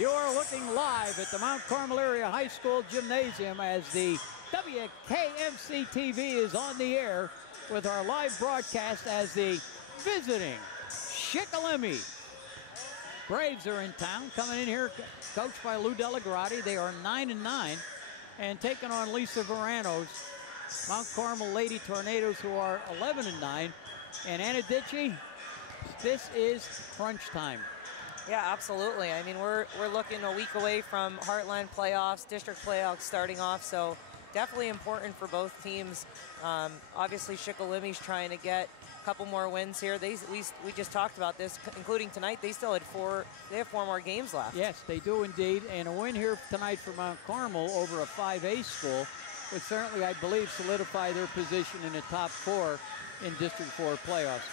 You are looking live at the Mount Carmel Area High School Gymnasium as the WKMC TV is on the air with our live broadcast as the visiting Shikellamy Braves are in town, coming in here, coached by Lou Delagrati. They are 9-9 and taking on Lisa Verano's Mount Carmel Lady Tornadoes, who are 11-9. And Anna Ditchy, this is crunch time. Yeah, absolutely. I mean, we're looking a week away from Heartland playoffs, district playoffs starting off, so definitely important for both teams. Obviously, Shikellamy's trying to get a couple more wins here. We just talked about this, including tonight. They still had four more games left. Yes, they do indeed, and a win here tonight for Mount Carmel over a 5A school would certainly, I believe, solidify their position in the top 4 in District 4 playoffs.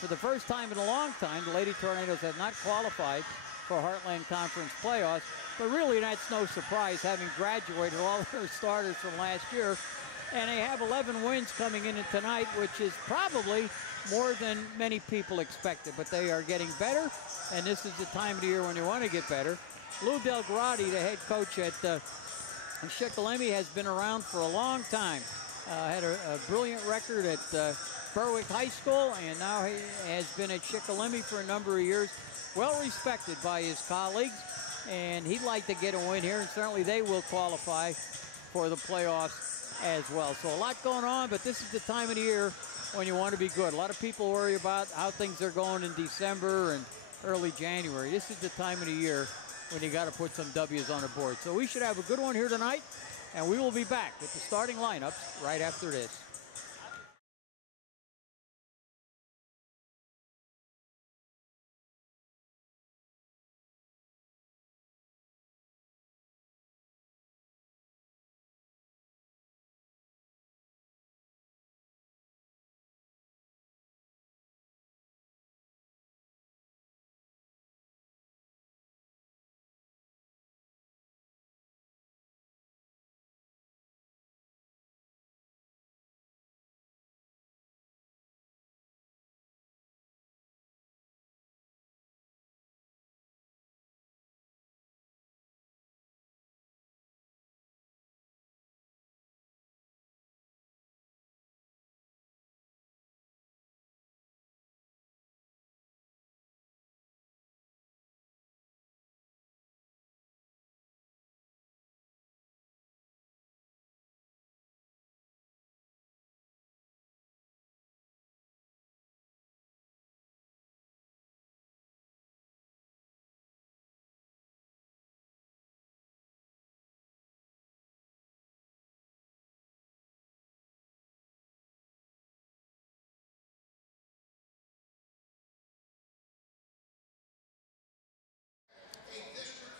For the first time in a long time, the Lady Tornadoes have not qualified for Heartland Conference playoffs, but really that's no surprise, having graduated all of their starters from last year. And they have 11 wins coming in tonight, which is probably more than many people expected. But they are getting better, and this is the time of the year when you want to get better. Lou Delagrati, the head coach at Shikellamy, has been around for a long time. Had a brilliant record at Berwick High School, and now he has been at Shikellamy for a number of years. Well respected by his colleagues, and he'd like to get a win here, and certainly they will qualify for the playoffs as well. So a lot going on, but this is the time of the year when you want to be good. A lot of people worry about how things are going in December and early January. This is the time of the year when you got to put some W's on the board. So we should have a good one here tonight, and we will be back with the starting lineups right after this.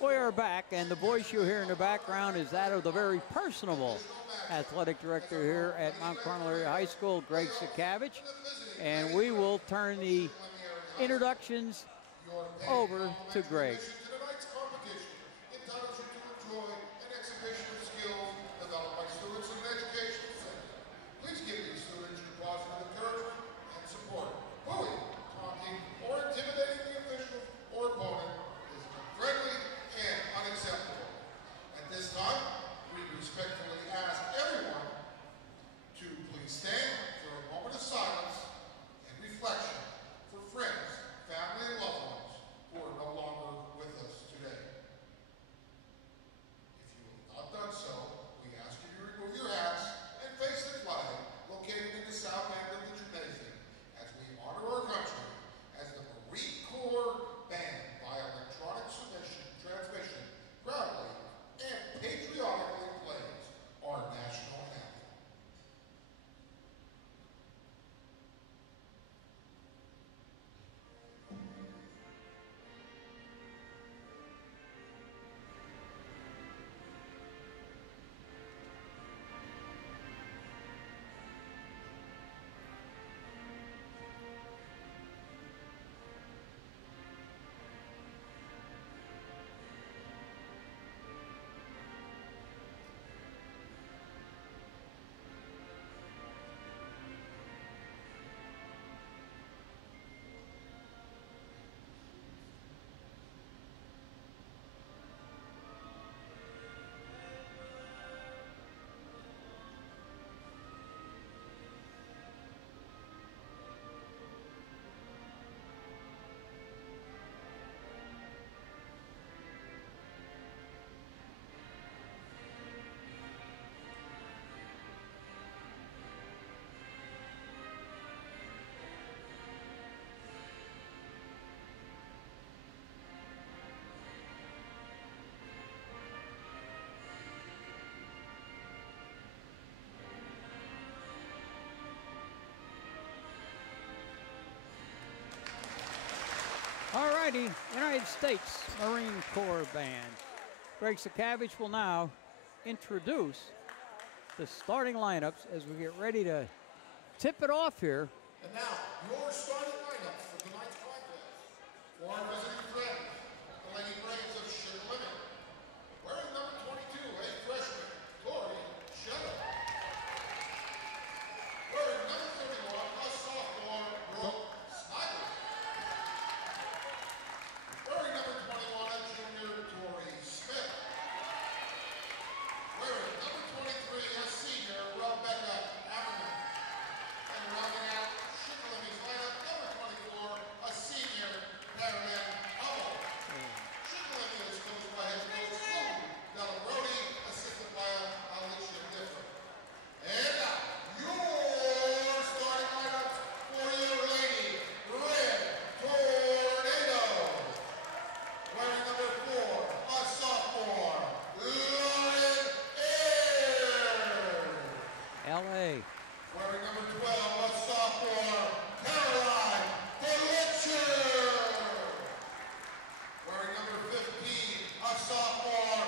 We are back, and the voice you hear in the background is that of the very personable athletic director here at Mount Carmel Area High School, Greg Sikavich. And we will turn the introductions over to Greg. Tonight's competition entitles you to enjoy an exhibition of skills developed by students in an educational setting. Please give these students your positive encouragement and support. Bullying, taunting, or intimidating the official or opponent is unfriendly and unacceptable. At this time, we respectfully ask everyone to please stand for a moment of silence and reflection for friends, family, and loved ones who are no longer with us. United States Marine Corps Band. Greg Sakavich will now introduce the starting lineups as we get ready to tip it off here. And now, your starting lineups for tonight's contest. For our visiting friends, the Lady Braves of Shikellamy. Wearing number 22, a freshman, Tori Shadow. Wearing number 31, a sophomore, Brooke Snyder. Wearing number 21, a junior, Tori Smith. Wearing number 23, a senior, Rebecca Ammerman. And rounding out Shikellamy lineup, number 24, a senior, Carmel. Shikellamy is coached by head coach Lou Delabrody, assisted by Alicia Differ. And now, your starting lineups for your Lady Red Tornadoes. Wearing number 4, a sophomore, Lauren Ayers. LA. Wearing number 12, a sophomore, Caroline Fletcher. Wearing number 15, a sophomore,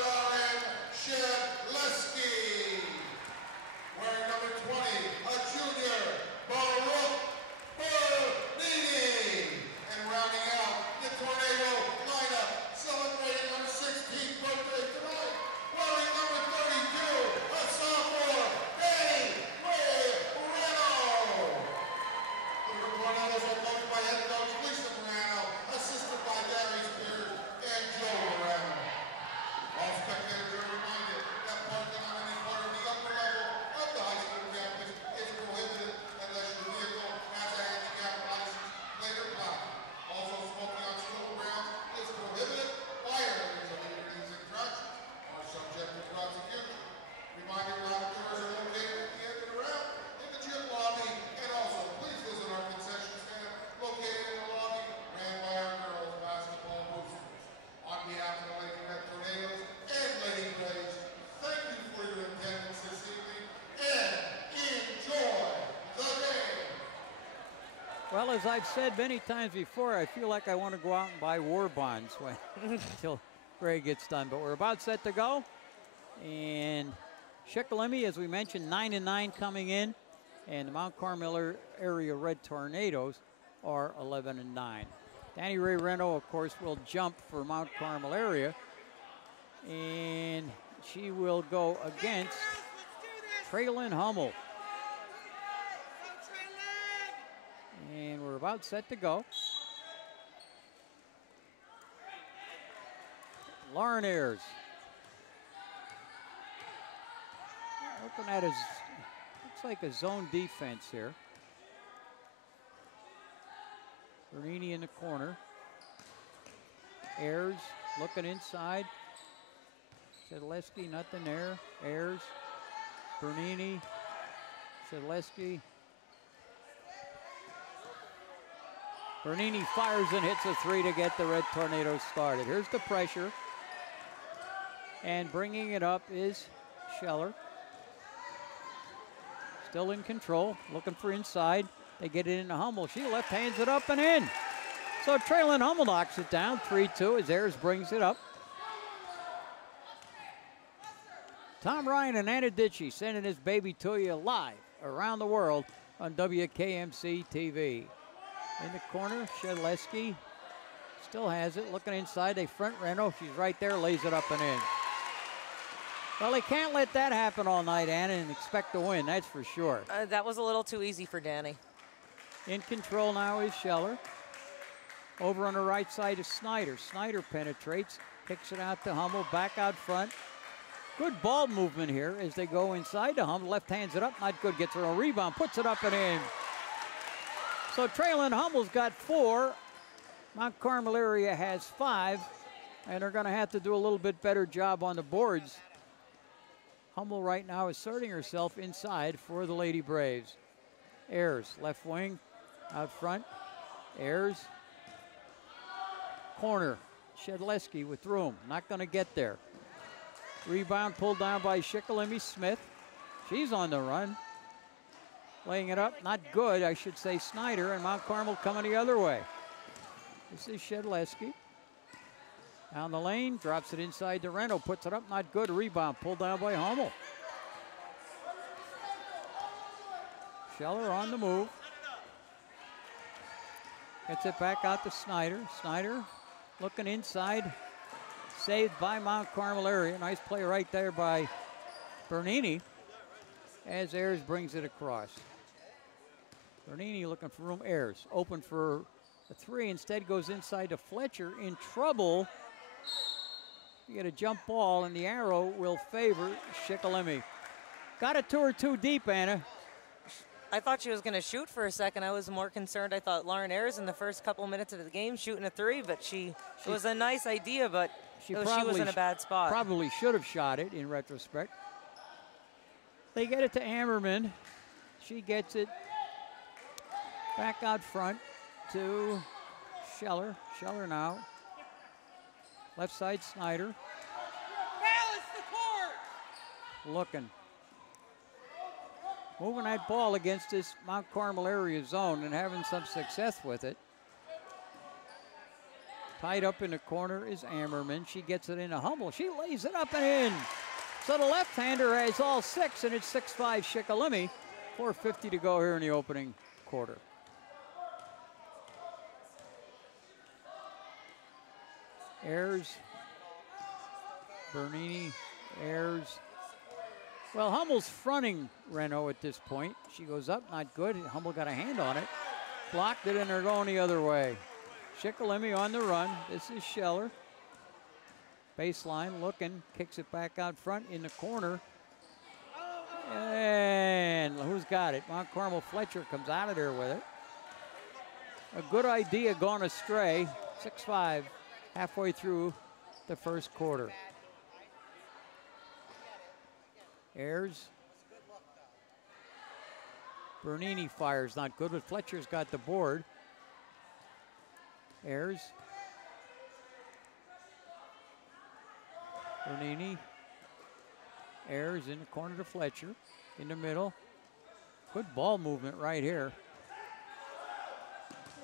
Lauren Shedleski. Wearing number 20, a junior, Baruch Bernini. And rounding out the Tornado lineup, celebrating her 16th birthday tonight. Wearing number 32, a sophomore, Danny Moreno. The Tornadoes are coached by head coach Lisa Moreno, assisted by Gary Spears and Joe Moreno. All spectators are reminded that parking on any part of the upper level of the high school campus is prohibited unless your vehicle has a handicap license, plate, or plaque. Also, smoking on school grounds is prohibited. Violators of these infractions are subject to prosecution. Reminder laboratories are located at the end of the round in the gym lobby, and also please visit our concession stand located in the lobby ran by our girls basketball boosters. On behalf of the Lady Red Tornadoes and Lady Braves, thank you for your attendance this evening and enjoy the game. Well, as I've said many times before, I feel like I want to go out and buy war bonds until Greg gets done. But we're about set to go. And Shikellamy, as we mentioned, 9-9 coming in. And the Mount Carmel area Red Tornadoes are 11-9. Danny Ray Reno, of course, will jump for Mount Carmel area. And she will go against Traylon Hummel. And we're about set to go. Lauren Ayers. Looking at his, looks like a zone defense here. Bernini in the corner. Ayers looking inside. Shedleski, nothing there. Ayers, Bernini, Shedleski. Bernini fires and hits a 3 to get the Red Tornadoes started. Here's the pressure. And bringing it up is Scheller. Still in control, looking for inside. They get it into Hummel. She left hands it up and in. So Traylon Hummel knocks it down, 3-2 as Ayers brings it up. Tom Ryan and Anna Ditchy sending this baby to you live around the world on WKMC TV. In the corner, Shedleski still has it, looking inside. They front Reno. She's right there, lays it up and in. Well, they can't let that happen all night, Anna, and expect to win, that's for sure. That was a little too easy for Danny. In control now is Scheller. Over on the right side is Snyder. Snyder penetrates, kicks it out to Hummel, back out front. Good ball movement here as they go inside to Hummel. Left hands it up, not good, gets her own rebound, puts it up and in. So Traylon Hummel's got 4. Mount Carmel area has 5, and they're going to have to do a little bit better job on the boards. Hummel right now asserting herself inside for the Lady Braves. Ayers, left wing, out front. Ayers, corner. Shedleski with room, not going to get there. Rebound pulled down by Shikellamy Smith. She's on the run. Laying it up, not good, I should say Snyder, and Mount Carmel coming the other way. This is Shikellamy. Down the lane, drops it inside to Reno, puts it up, not good. Rebound, pulled down by Hummel. Scheller on the move. Gets it back out to Snyder. Snyder looking inside. Saved by Mount Carmel area. Nice play right there by Bernini as Ayers brings it across. Bernini looking for room. Ayers open for a three. Instead goes inside to Fletcher. In trouble. You get a jump ball, and the arrow will favor Shikellamy. Got it to her too deep, Anna. I thought she was going to shoot for a second. I was more concerned. I thought Lauren Ayers in the first couple minutes of the game shooting a three, but it was a nice idea, but she was in a bad spot. Probably should have shot it in retrospect. They get it to Ammerman. She gets it back out front to Scheller. Scheller now. Left side, Snyder. Balance the court! Looking. Moving that ball against this Mount Carmel area zone and having some success with it. Tied up in the corner is Ammerman. She gets it into Hummel. She lays it up and in. So the left-hander has all six, and it's 6-5 Shikellamy. 4:50 to go here in the opening quarter. Ayers, Bernini, Ayers. Well, Hummel's fronting Reno at this point. She goes up, not good. Hummel got a hand on it. Blocked it, and they're going the other way. Shikellamy on the run. This is Scheller. Baseline looking, kicks it back out front in the corner. And who's got it? Mount Carmel Fletcher comes out of there with it. A good idea gone astray. 6-5, halfway through the first quarter. Ayers. Bernini fires, not good, but Fletcher's got the board. Ayers. Bernini. Ayers in the corner to Fletcher. In the middle. Good ball movement right here.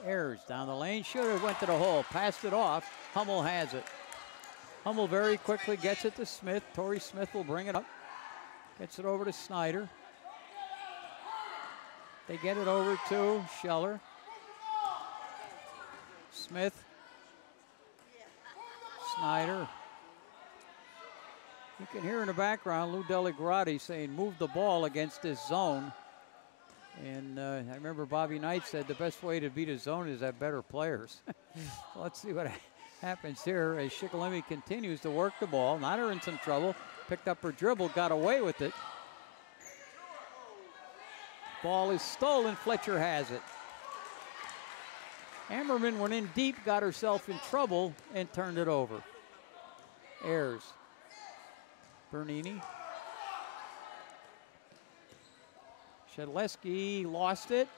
Ayers down the lane. Should have went to the hole. Passed it off. Hummel has it. Hummel very quickly gets it to Smith. Tori Smith will bring it up. Gets it over to Snyder. They get it over to Scheller. Smith. Snyder. You can hear in the background Lou Deligrati saying, move the ball against this zone. And I remember Bobby Knight said the best way to beat a zone is have better players. So let's see what happens here as Shikellamy continues to work the ball. Not her in some trouble. Picked up her dribble, got away with it. Ball is stolen, Fletcher has it. Ammerman went in deep, got herself in trouble, and turned it over. Ayers. Bernini. Shikellamy lost it.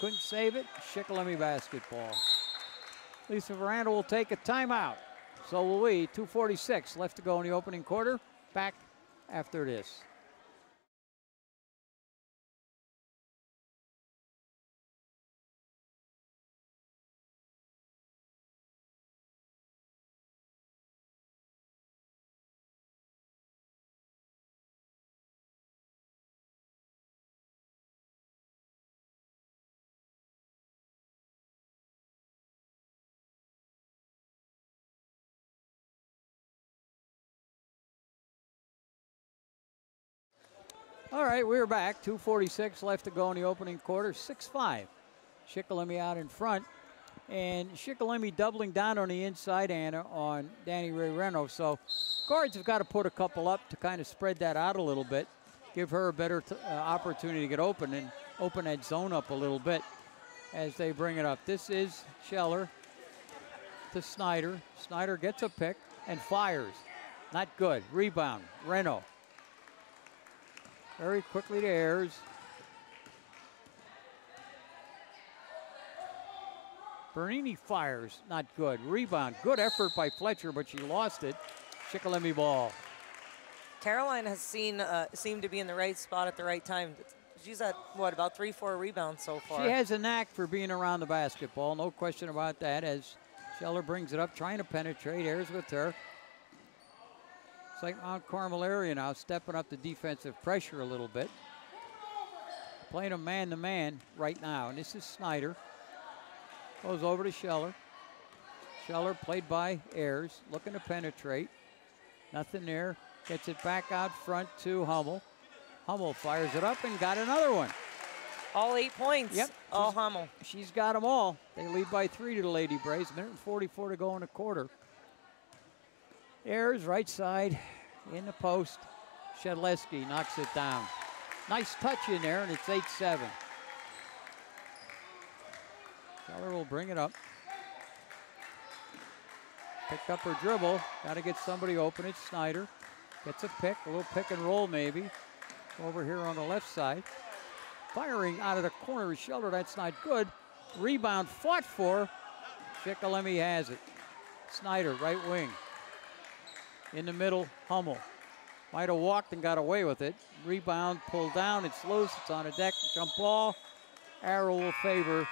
Couldn't save it. Shikellamy basketball. Lisa Veranda will take a timeout. So will we. 2:46 left to go in the opening quarter. Back after this. All right, we're back. 2:46 left to go in the opening quarter. 6-5. Shikellamy out in front. And Shikellamy doubling down on the inside, Anna, on Danny Ray Reno. So guards have got to put a couple up to kind of spread that out a little bit. Give her a better opportunity to get open and open that zone up a little bit as they bring it up. This is Scheller to Snyder. Snyder gets a pick and fires. Not good. Rebound. Reno. Very quickly to Ayers. Bernini fires, not good. Rebound, good effort by Fletcher, but she lost it. Shikellamy ball. Caroline has seemed to be in the right spot at the right time. She's at, what, about 3-4 rebounds so far. She has a knack for being around the basketball, no question about that, as Scheller brings it up, trying to penetrate. Ayers with her. It's like Mount Carmel area now, stepping up the defensive pressure a little bit. Playing a man-to-man right now, and this is Snyder. Goes over to Scheller. Scheller played by Ayers, looking to penetrate. Nothing there. Gets it back out front to Hummel. Hummel fires it up and got another one. All 8 points. Yep. All Hummel. She's got them all. They lead by 3 to the Lady Braves. 1:44 to go in the quarter. Ayers, right side, in the post. Shikellamy knocks it down. Nice touch in there, and it's 8-7. Scheller will bring it up. Picked up her dribble. Got to get somebody open. It's Snyder. Gets a pick, a little pick and roll maybe. Over here on the left side. Firing out of the corner is Scheller. That's not good. Rebound fought for. Shikellamy has it. Snyder, right wing. In the middle, Hummel. Might have walked and got away with it. Rebound pulled down. It's loose. It's on a deck. Jump ball. Arrow will favor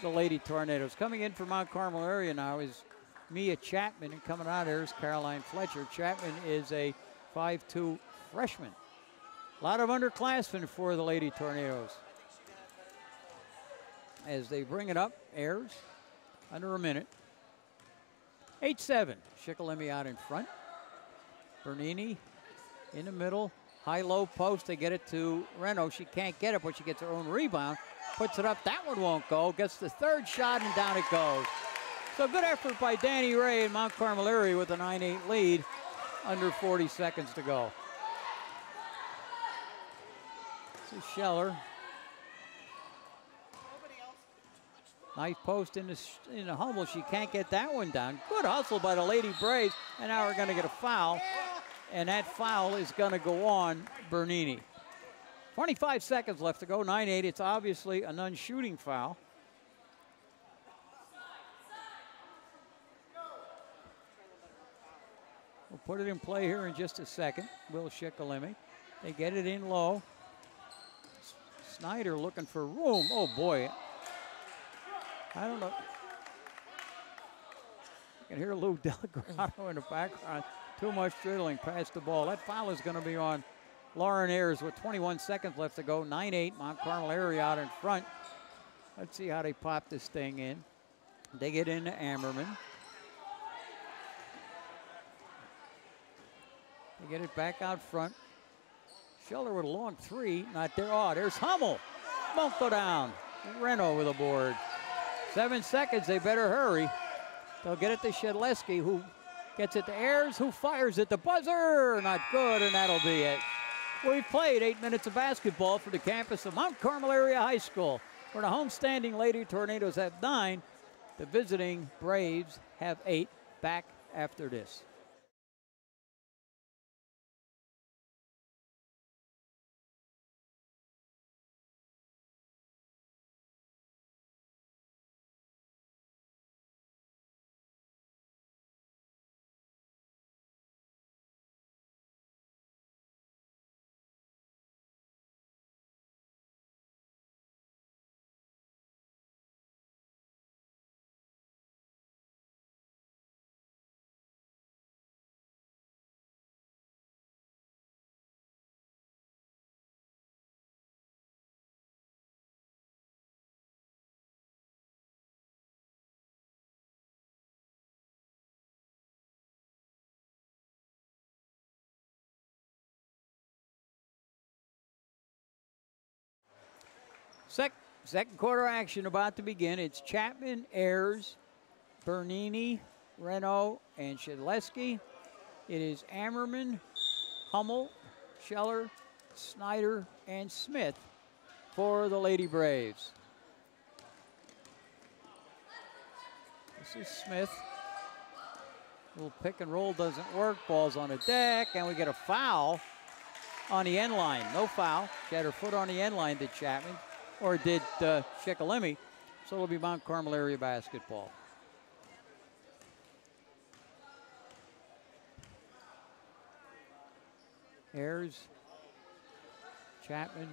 the Lady Tornadoes. Coming in from Mount Carmel area now is Mia Chapman, and coming out here is Caroline Fletcher. Chapman is a 5'2" freshman. A lot of underclassmen for the Lady Tornadoes. As they bring it up, Ayers, under a minute. 8-7, Shikellamy out in front. Bernini in the middle, high-low post. They get it to Reno. She can't get it, but she gets her own rebound. Puts it up, that one won't go. Gets the third shot, and down it goes. So good effort by Danny Ray in Mount Carmel area with a 9-8 lead. Under 40 seconds to go. This is Scheller. Nice post in the Hummel. She can't get that one down. Good hustle by the Lady Braves. And now we're going to get a foul. And that foul is going to go on Bernini. 25 seconds left to go. 9-8. It's obviously a non-shooting foul. We'll put it in play here in just a second. Will Shikellamy. They get it in low. Snyder looking for room. Oh, boy. I don't know. You can hear Lou Delgado in the background. Too much dribbling past the ball. That foul is going to be on Lauren Ayers with 21 seconds left to go. 9-8, Mount Carmel area out in front. Let's see how they pop this thing in. They get into Ammerman. They get it back out front. Scheller with a long three. Not there. Oh, there's Hummel. Won't go down. Reno with a board. 7 seconds. They better hurry. They'll get it to Shikellamy, who gets it to Ayers, who fires at the buzzer. Not good, and that'll be it. We've played 8 minutes of basketball for the campus of Mount Carmel Area High School, where the homestanding Lady Tornadoes have 9. The visiting Braves have 8. Back after this. Second quarter action about to begin. It's Chapman, Ayers, Bernini, Reno, and Shikellamy. It is Ammerman, Hummel, Scheller, Snyder, and Smith for the Lady Braves. This is Smith. Little pick and roll doesn't work. Ball's on the deck, and we get a foul on the end line. No foul. She had her foot on the end line, did Chapman, or did Shikellamy. So it'll be Mount Carmel area basketball. Ayers, Chapman.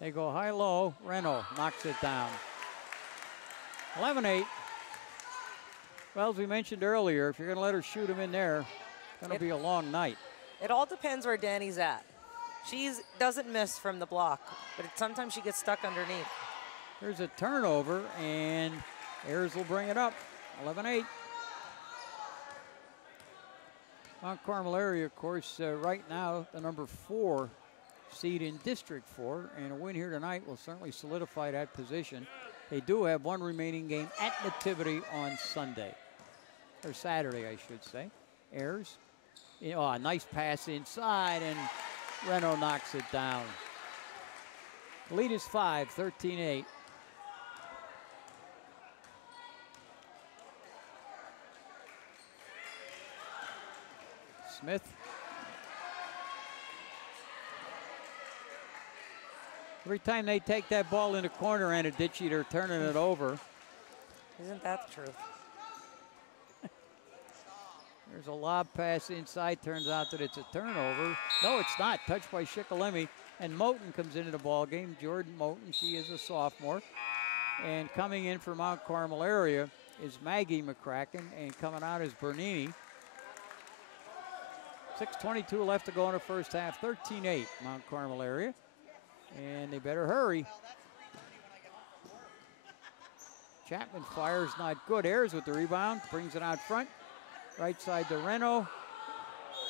They go high-low. Reno knocks it down. 11-8. Well, as we mentioned earlier, if you're going to let her shoot him in there, it's going to be a long night. It all depends where Danny's at. She doesn't miss from the block, but sometimes she gets stuck underneath. There's a turnover, and Ayers will bring it up. 11-8. Mount Carmel area, of course, right now, the number 4 seed in District 4, and a win here tonight will certainly solidify that position. They do have one remaining game at Nativity on Sunday, or Saturday, I should say. Ayers, oh, a nice pass inside, and Reno knocks it down. The lead is 5, 13-8. Smith. Every time they take that ball in the corner, and they're turning it over. Isn't that the truth? There's a lob pass inside. Turns out that it's a turnover. No, it's not. Touched by Shikellamy. And Moten comes into the ball game. Jordan Moten, she is a sophomore. And coming in for Mount Carmel area is Maggie McCracken. And coming out is Bernini. 6:22 left to go in the first half. 13-8 Mount Carmel area. And they better hurry. Chapman fires, not good. Ayers with the rebound. Brings it out front. Right side to Reno.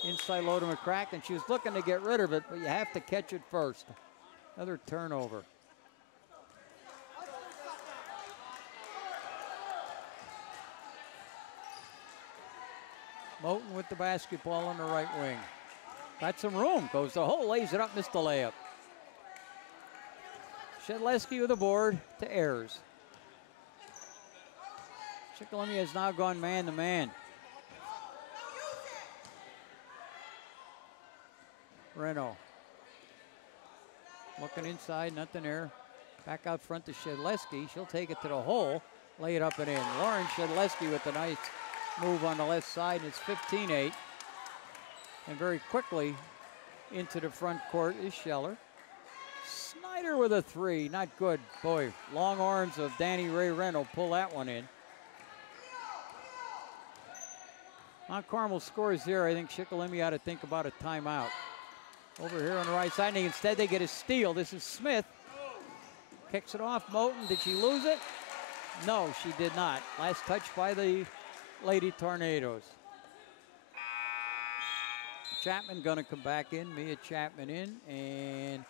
Inside low to McCracken. She was looking to get rid of it, but you have to catch it first. Another turnover. Moten with the basketball on the right wing. Got some room. Goes the hole, lays it up, missed the layup. Shedleski with the board to Ayers. Shikellamy has now gone man-to-man. Reno. Looking inside, nothing there. Back out front to Shedleski. She'll take it to the hole, lay it up and in. Lauren Shedleski with the nice move on the left side, and it's 15-8. And very quickly into the front court is Scheller. Snyder with a 3, not good. Boy, long arms of Danny Ray Reno pull that one in. Mount Carmel scores here. I think Shikellamy ought to think about a timeout. Over here on the right side, and instead they get a steal. This is Smith. Kicks it off. Moten, did she lose it? No, she did not. Last touch by the Lady Tornadoes. Chapman gonna come back in. Mia Chapman in, and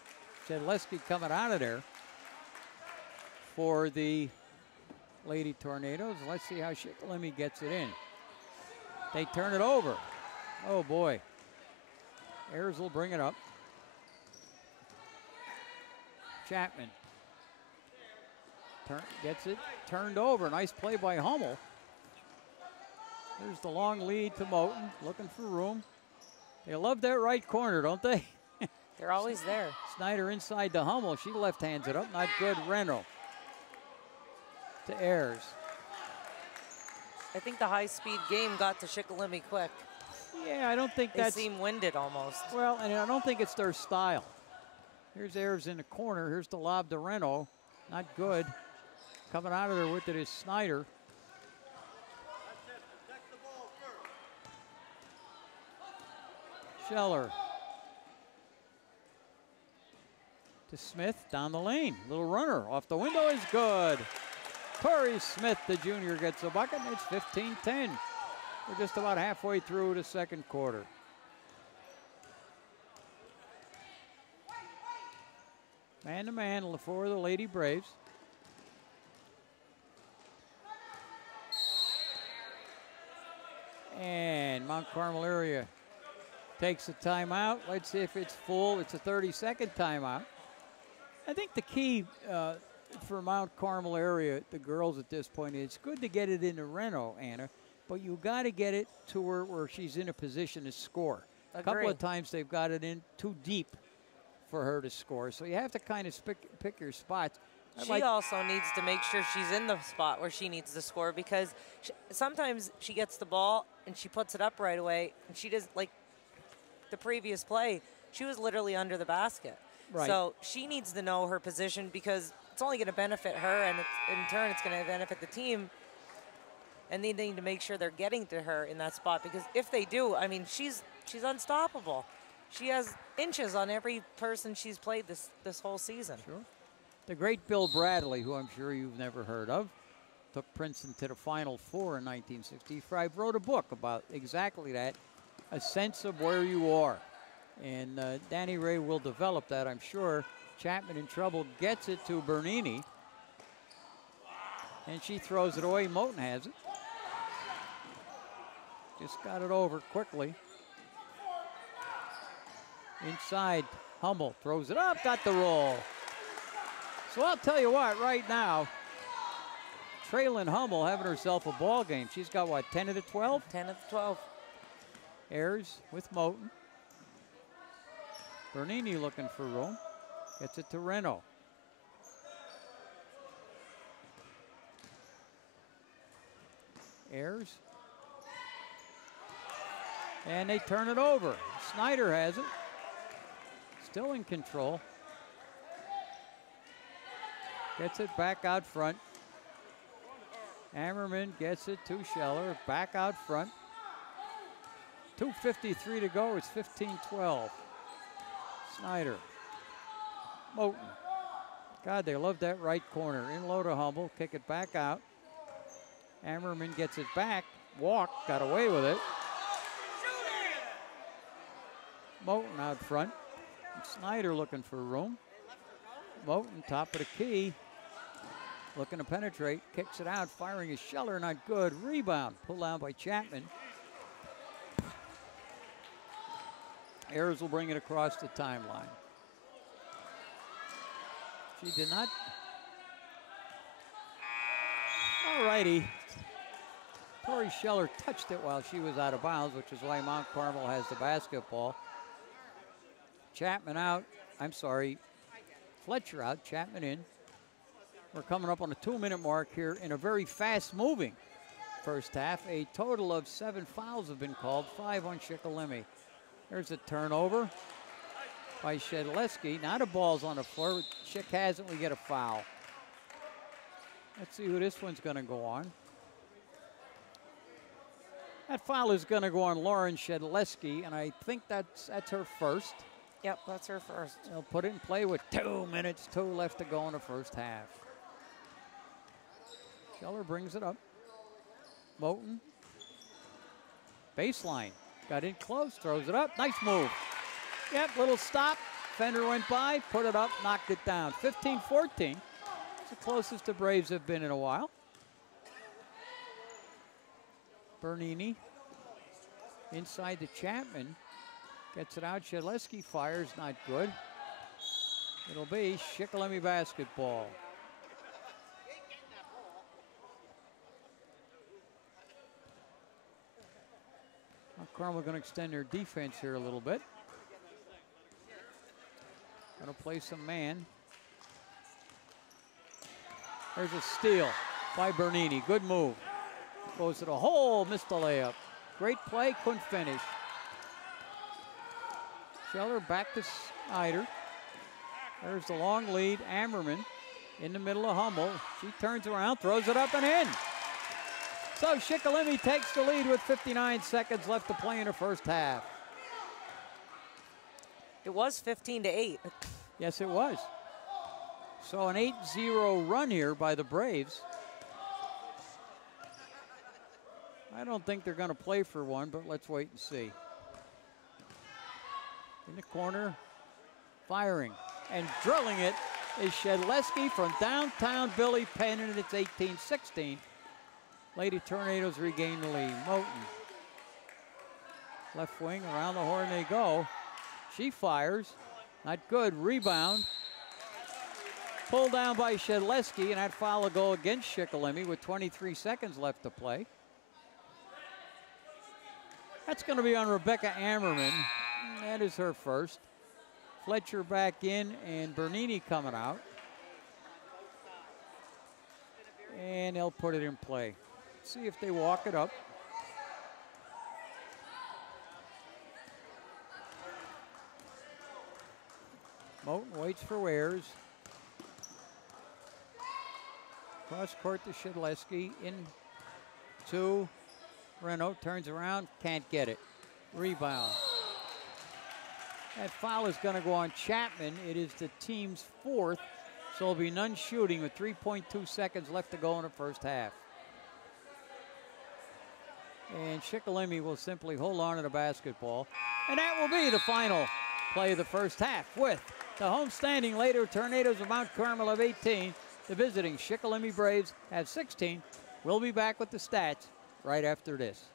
Shedleski coming out of there for the Lady Tornadoes. Let's see how Shikellamy gets it in. They turn it over. Oh boy. Ayers will bring it up. Chapman gets it turned over. Nice play by Hummel. There's the long lead to Moten, looking for room. They love that right corner, don't they? They're always there. Snyder inside to Hummel. She left hands it up. Not good. Reno to Ayers. I think the high-speed game got to Shikellamy quick. Yeah, I don't think they that's... seem winded almost. Well, and I don't think it's their style. Here's Ayers in the corner. Here's the lob to Reno. Not good. Coming out of there with it is Snyder. Scheller. To Smith, down the lane. Little runner off the window is good. Torrey Smith, the junior, gets a bucket. It's 15-10. We're just about halfway through the second quarter. Man-to-man for the Lady Braves. And Mount Carmel area takes a timeout. Let's see if it's full. It's a 30-second timeout. I think the key for Mount Carmel area, the girls at this point, it's good to get it into Reno, Anna, but you got to get it to her where she's in a position to score. A couple of times they've got it in too deep for her to score, so you have to kind of pick your spots. She also needs to make sure she's in the spot where she needs to score, because sometimes she gets the ball and she puts it up right away, and she does, like the previous play, she was literally under the basket. Right. So she needs to know her position, because it's only going to benefit her, and in turn, it's going to benefit the team. And they need to make sure they're getting to her in that spot, because if they do, I mean, she's unstoppable. She has inches on every person she's played this whole season. Sure. The great Bill Bradley, who I'm sure you've never heard of, took Princeton to the Final Four in 1965, wrote a book about exactly that, a sense of where you are. And Danny Ray will develop that, I'm sure. Chapman in trouble, gets it to Bernini. And she throws it away. Moten has it. Just got it over quickly. Inside, Hummel throws it up, got the roll. So I'll tell you what, right now, Traylon Hummel having herself a ball game. She's got, what, 10 of the 12? 10 of the 12. Ayers with Moten. Bernini looking for room. Gets it to Reno. Ayers. And they turn it over. Snyder has it. Still in control. Gets it back out front. Ammerman gets it to Scheller. Back out front. 2:53 to go. It's 15-12. Snyder. Moten. God, they love that right corner. In low to Hummel. Kick it back out. Ammerman gets it back. Walk. Got away with it. Moten out front. Snyder looking for room. Moten, top of the key. Looking to penetrate. Kicks it out. Firing is Scheller. Not good. Rebound. Pulled down by Chapman. Ayers will bring it across the timeline. She did not. All righty. Tori Scheller touched it while she was out of bounds, which is why Mount Carmel has the basketball. Chapman out. I'm sorry. Fletcher out. Chapman in. We're coming up on a 2-minute mark here in a very fast-moving first half. A total of 7 fouls have been called, 5 on Shikellamy. There's a turnover by Shedleski. Now the ball's on the floor. Schick has it. We get a foul. Let's see who this one's going to go on. That foul is going to go on Lauren Shedleski, and I think that's her first. Yep, that's her first. They'll put it in play with 2 minutes, 2 left to go in the first half. Scheller brings it up. Moten. Baseline. Got in close, throws it up. Nice move. Yep, little stop. Fender went by, put it up, knocked it down. 15-14. It's the closest the Braves have been in a while. Bernini. Inside to Chapman. Gets it out. Shedleski fires, not good. It'll be Shikellamy basketball. Carmel going to extend their defense here a little bit. Going to play some man. There's a steal by Bernini. Good move. Goes to the hole, missed the layup. Great play, couldn't finish. Scheller back to Snyder. There's the long lead. Ammerman in the middle of Hummel. She turns around, throws it up and in. So Shikellamy takes the lead with 59 seconds left to play in the first half. It was 15-8. Yes, it was. So an 8-0 run here by the Braves. I don't think they're going to play for one, but let's wait and see. In the corner, firing and drilling it is Shedleski from downtown Billy Penn, and it's 18-16. Lady Tornadoes regain the lead. Moten. Left wing, around the horn they go. She fires. Not good. Rebound. Pulled down by Shedleski, and that foul will go against Shikellamy with 23 seconds left to play. That's going to be on Rebecca Ammerman. That is her first. Fletcher back in, and Bernini coming out. And they'll put it in play. See if they walk it up. Moten waits for Ayers. Cross court to Shikellamy. In to Renault. Turns around. Can't get it. Rebound. That foul is going to go on Chapman. It is the team's 4th. So there'll be none shooting with 3.2 seconds left to go in the first half. And Shikellamy will simply hold on to the basketball. And that will be the final play of the first half, with the homestanding Later Tornadoes of Mount Carmel of 18. The visiting Shikellamy Braves have 16. We'll be back with the stats right after this.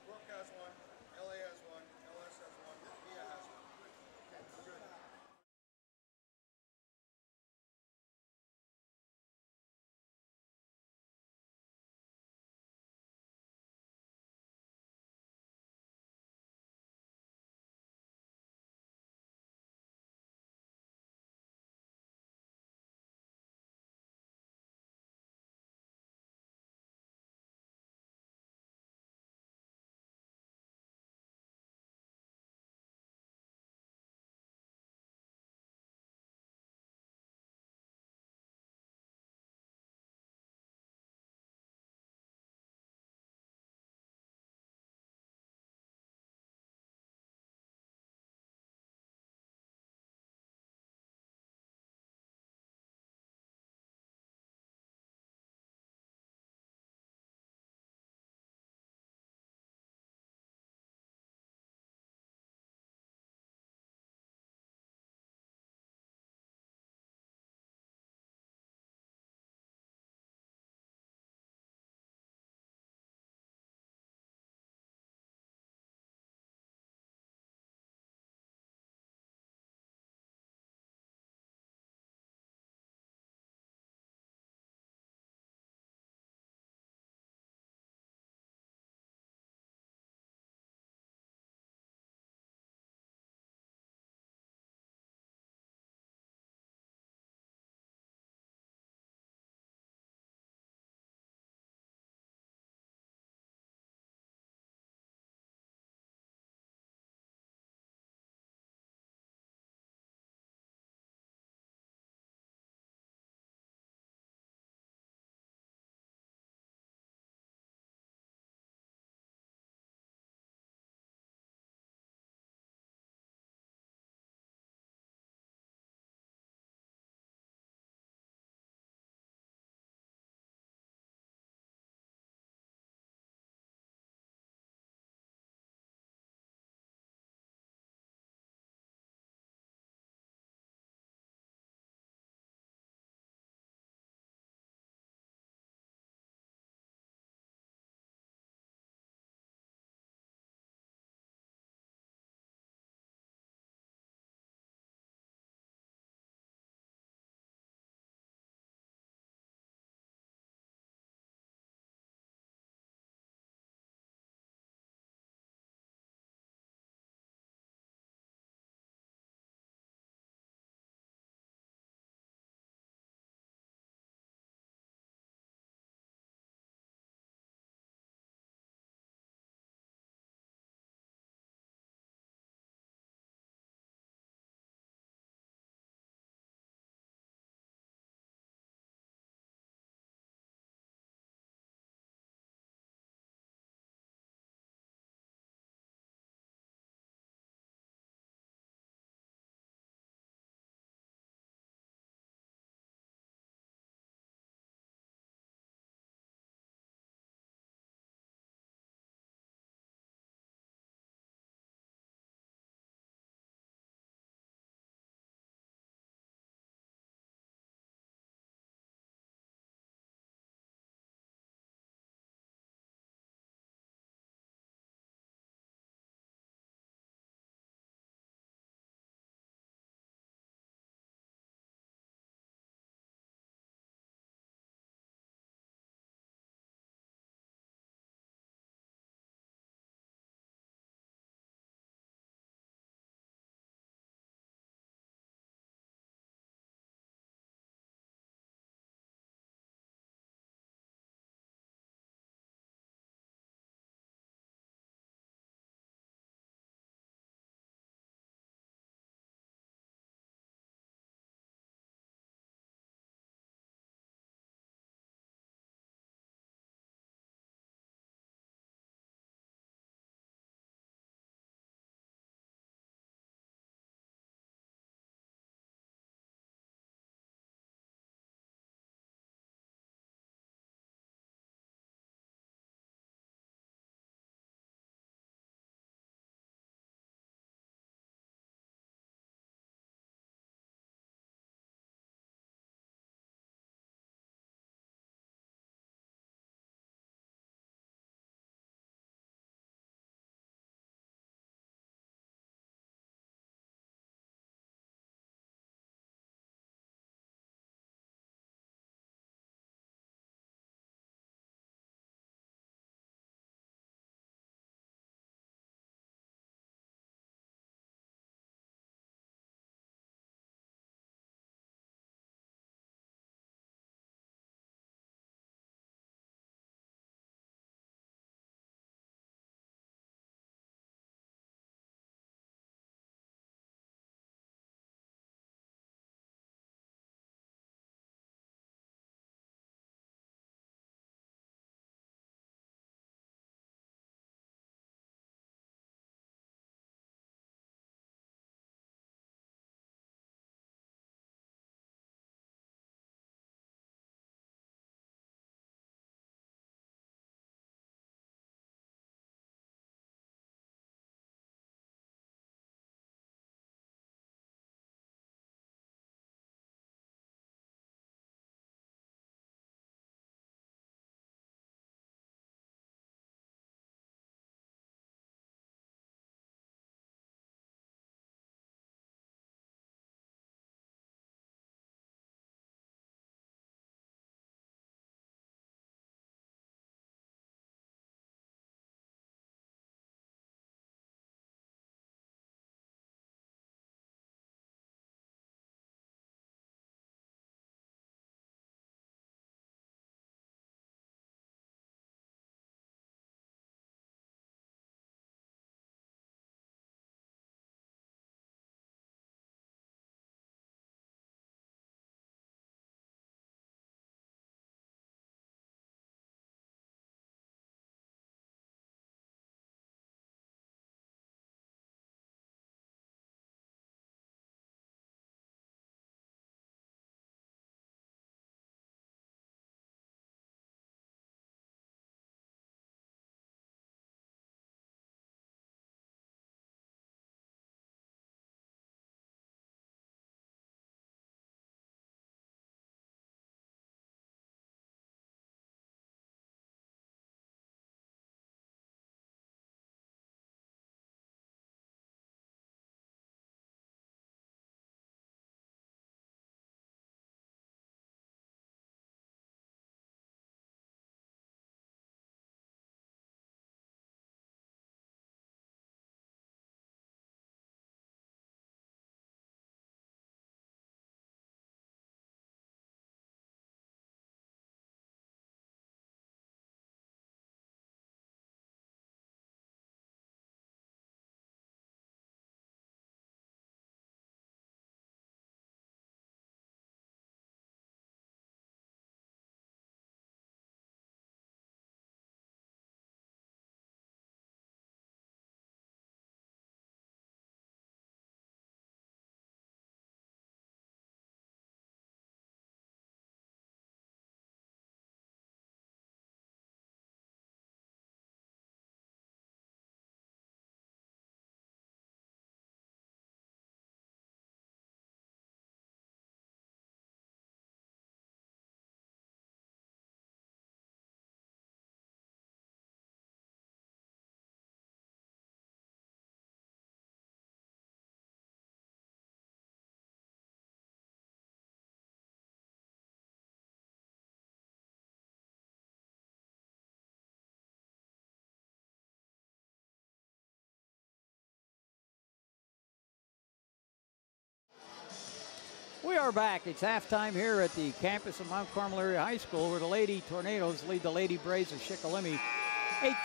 are back. It's halftime here at the campus of Mount Carmel Area High School, where the Lady Tornadoes lead the Lady Braves of Shikellamy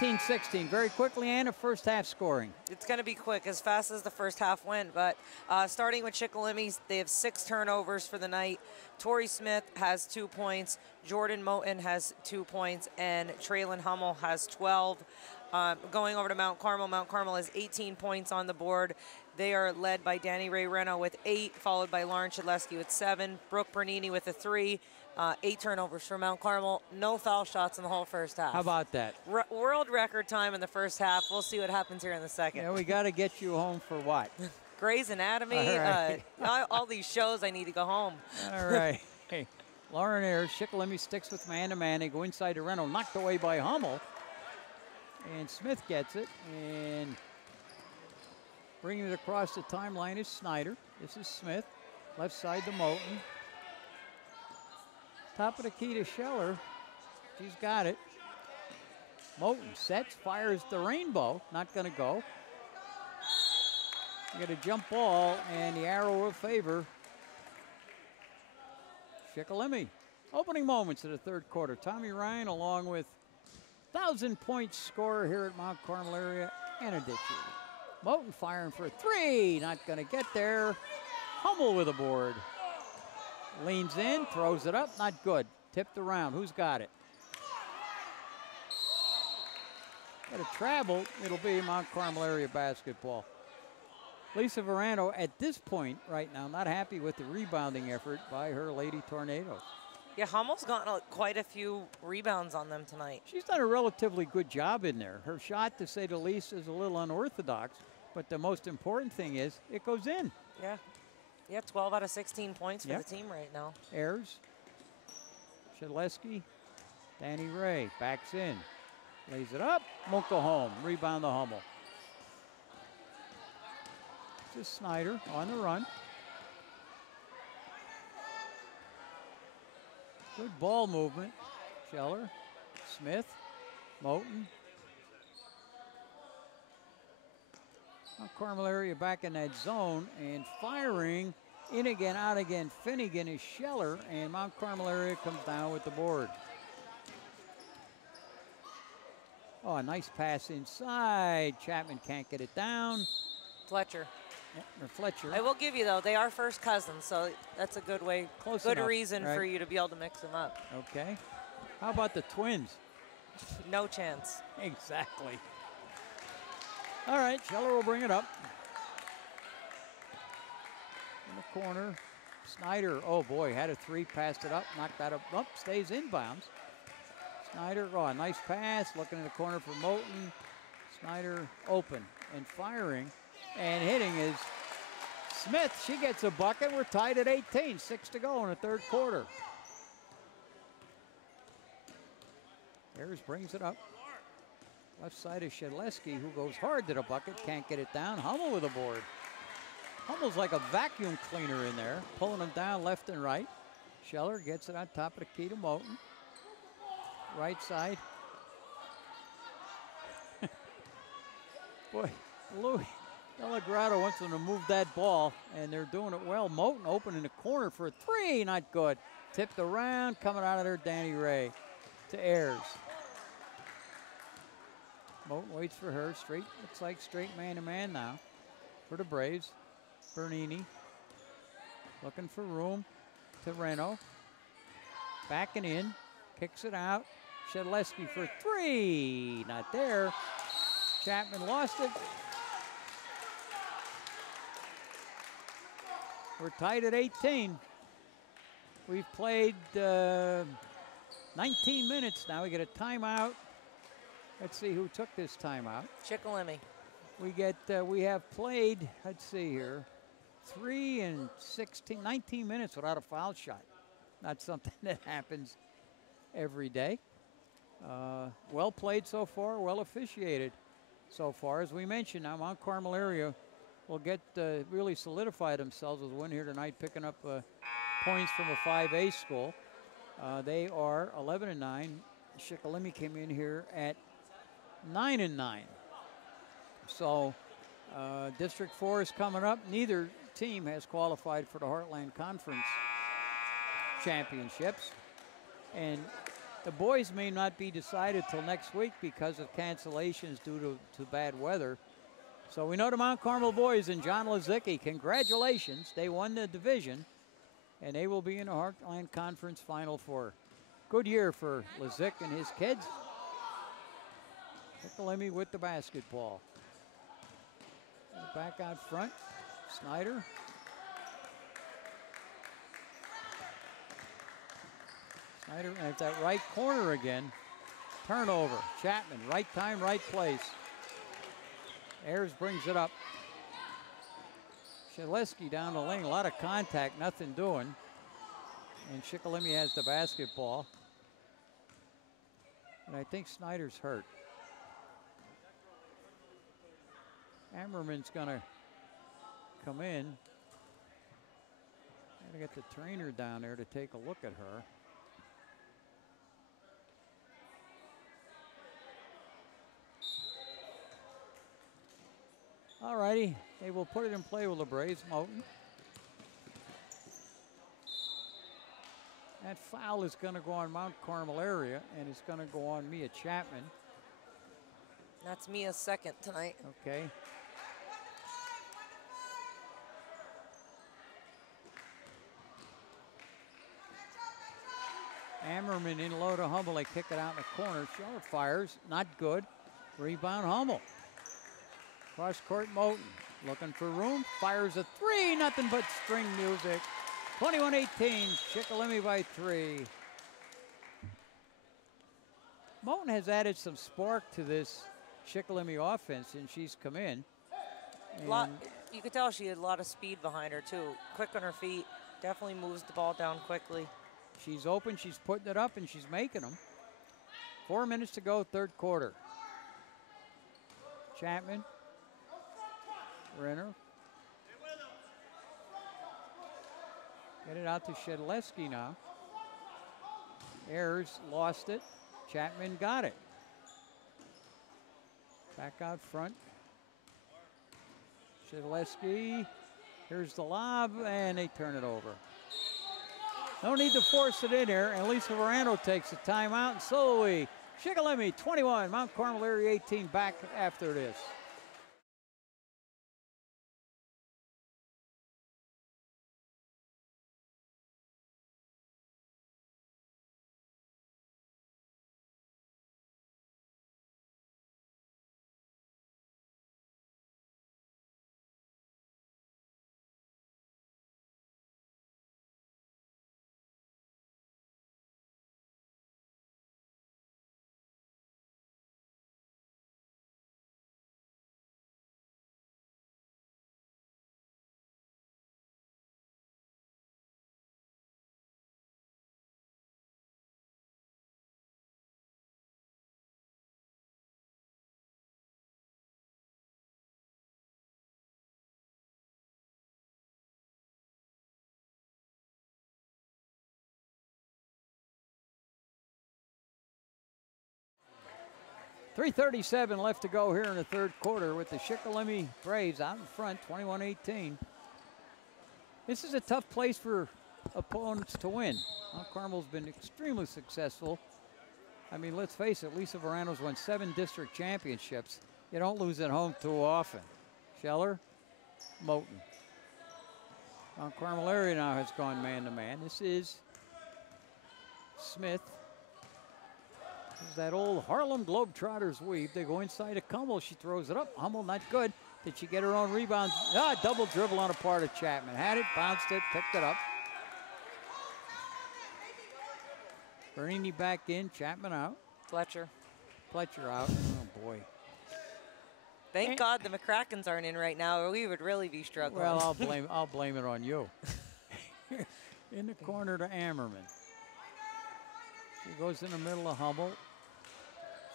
18-16. Very quickly, Anna, first half scoring. It's going to be quick, as fast as the first half went. But starting with Shikellamy, they have 6 turnovers for the night. Tori Smith has 2 points. Jordan Moten has 2 points. And Traylon Hummel has 12. Going over to Mount Carmel has 18 points on the board. They are led by Danny Ray Reno with 8, followed by Lauren Shedleski with 7, Brooke Bernini with a 3, 8 turnovers for Mount Carmel. No foul shots in the whole first half. How about that? World record time in the first half. We'll see what happens here in the second. Yeah, we got to get you home for what? Grey's Anatomy, all these shows. I need to go home. All right. Hey, Lauren Ayers, Shikellamy sticks with man-to-man. They go inside to Reno, knocked away by Hummel. And Smith gets it, and bringing it across the timeline is Snyder. This is Smith, left side to Moten. Top of the key to Scheller. She's got it. Moten sets, fires the rainbow. Not going to go. You get a jump ball, and the arrow will favor Shikellamy. Opening moments of the third quarter. Tommy Ryan, along with 1,000-point scorer here at Mount Carmel area, Anadici. Moten firing for 3, not going to get there. Hummel with a board. Leans in, throws it up, not good. Tipped around, who's got it? Got a travel, it'll be Mount Carmel area basketball. Lisa Verano, at this point right now, not happy with the rebounding effort by her Lady Tornadoes. Yeah, Hummel's gotten quite a few rebounds on them tonight. She's done a relatively good job in there. Her shot, to say the least, is a little unorthodox, but the most important thing is it goes in. Yeah. Yeah, 12 out of 16 points for the team right now. Ayers, Shedleski, Danny Ray backs in, lays it up, won't go home. Rebound the Hummel. This is Snyder on the run. Good ball movement. Scheller, Smith, Moten. Mount Carmel area back in that zone and firing in again, out again. Finnegan is Scheller, and Mount Carmel area comes down with the board. Oh, a nice pass inside. Chapman can't get it down. Fletcher. Or Fletcher. I will give you, though, they are first cousins, so that's a good way, good reason for you to be able to mix them up. Okay. How about the twins? No chance. Exactly. All right, Scheller will bring it up. In the corner, Snyder, oh boy, had a 3, passed it up, knocked that up, stays inbounds. Snyder, oh, a nice pass, looking in the corner for Moten. Snyder open and firing. And hitting is Smith. She gets a bucket. We're tied at 18. 6 to go in the third quarter. Ayers brings it up. Left side is Shedleski, who goes hard to the bucket. Can't get it down. Hummel with a board. Hummel's like a vacuum cleaner in there, pulling them down left and right. Scheller gets it on top of the key to Moten. Right side. Boy, Louis Delagrado wants them to move that ball, and they're doing it well. Moten open in the corner for a 3, not good. Tipped around, coming out of there, Danny Ray to Ayers. Moten waits for her, straight, looks like straight man-to-man now for the Braves. Bernini looking for room to Reno. Backing in, kicks it out. Shedleski for 3, not there. Chapman lost it. We're tied at 18. We've played 19 minutes now. We get a timeout. Let's see who took this timeout. Shikellamy. We have played, let's see here, 3 and 16, 19 minutes without a foul shot. Not something that happens every day. Well played so far, well officiated so far. As we mentioned, now Mount Carmel area will get really solidify themselves with a win here tonight, picking up points from a 5A school. They are 11-9. Shikellamy came in here at 9-9. So District 4 is coming up. Neither team has qualified for the Heartland Conference championships. And the boys may not be decided till next week because of cancellations due to bad weather. So we know the Mount Carmel boys and John Lazicki, congratulations. They won the division, and they will be in the Heartland Conference Final Four. Good year for Lazick and his kids. Shikellamy with the basketball. Back out front, Snyder. Snyder at that right corner again. Turnover, Chapman, right time, right place. Ayers brings it up. Shaleski down the lane, a lot of contact, nothing doing. And Shikellamy has the basketball. And I think Snyder's hurt. Ammerman's gonna come in. Gotta get the trainer down there to take a look at her. All righty, they will put it in play with the Braves. Moten. That foul is going to go on Mount Carmel area, and it's going to go on Mia Chapman. That's Mia's second tonight. Okay. Ammerman in low to Hummel. They kick it out in the corner. Scheller fires. Not good. Rebound Hummel. Cross court Moten. Looking for room. Fires a three. Nothing but string music. 21-18. Shikellamy by 3. Moten has added some spark to this Shikellamy offense, and she's come in. You could tell she had a lot of speed behind her, too. Quick on her feet. Definitely moves the ball down quickly. She's open, she's putting it up, and she's making them. 4 minutes to go, third quarter. Chapman. Renner. Get it out to Shedleski now. Ayers lost it. Chapman got it. Back out front. Shedleski. Here's the lob, and they turn it over. No need to force it in there, and Lisa Verano takes a timeout, and so we Shikellamy 21, Mount Carmel area 18 back after this. .337 left to go here in the third quarter with the Shikellamy Braves out in front, 21-18. This is a tough place for opponents to win. Mount Carmel's been extremely successful. I mean, let's face it, Lisa Verano's won 7 district championships. You don't lose at home too often. Scheller, Moten. Mount Carmel area now has gone man-to-man. This is Smith. There's that old Harlem Globetrotters weave. They go inside of Hummel. She throws it up. Hummel not good. Did she get her own rebound? Ah, double dribble on a part of Chapman. Had it, bounced it, picked it up. Bernini back in, Chapman out. Fletcher out. Oh, boy. Thank God the McCrackens aren't in right now, or we would really be struggling. Well, I'll blame it on you. In the corner to Ammerman. She goes in the middle of Hummel.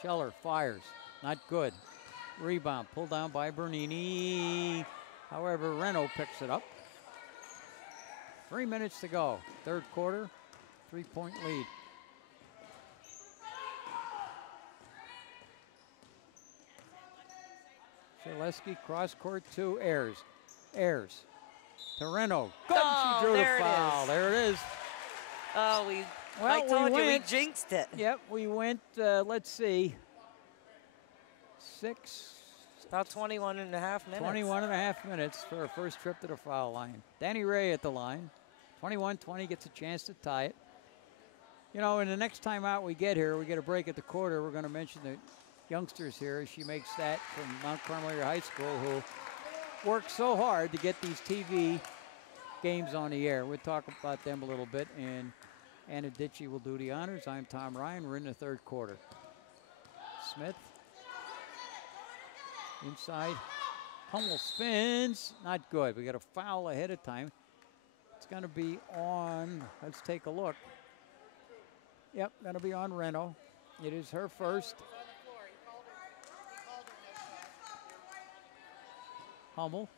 Scheller fires. Not good. Rebound pulled down by Bernini. However, Reno picks it up. 3 minutes to go. Third quarter. 3-point lead. Shaleski cross court to Ayers. Ayers to Reno. Good. Oh, She drew the there it foul. is. There it is. Oh, Well, I told you, we went, jinxed it. Yep, we went, let's see, 6. About 21 and a half minutes. 21 and a half minutes for our first trip to the foul line. Danny Ray at the line. 21-20, gets a chance to tie it. You know, and the next time out we get here, we get a break at the quarter. We're going to mention the youngsters here. She makes that from Mount Carmel Area High School, who work so hard to get these TV games on the air. We'll talk about them a little bit, and Anna Ditchy will do the honors. I'm Tom Ryan. We're in the third quarter. Smith. Inside. Hummel spins. Not good. We got a foul ahead of time. It's going to be on, let's take a look. Yep, going to be on Reno. It is her first. Hummel.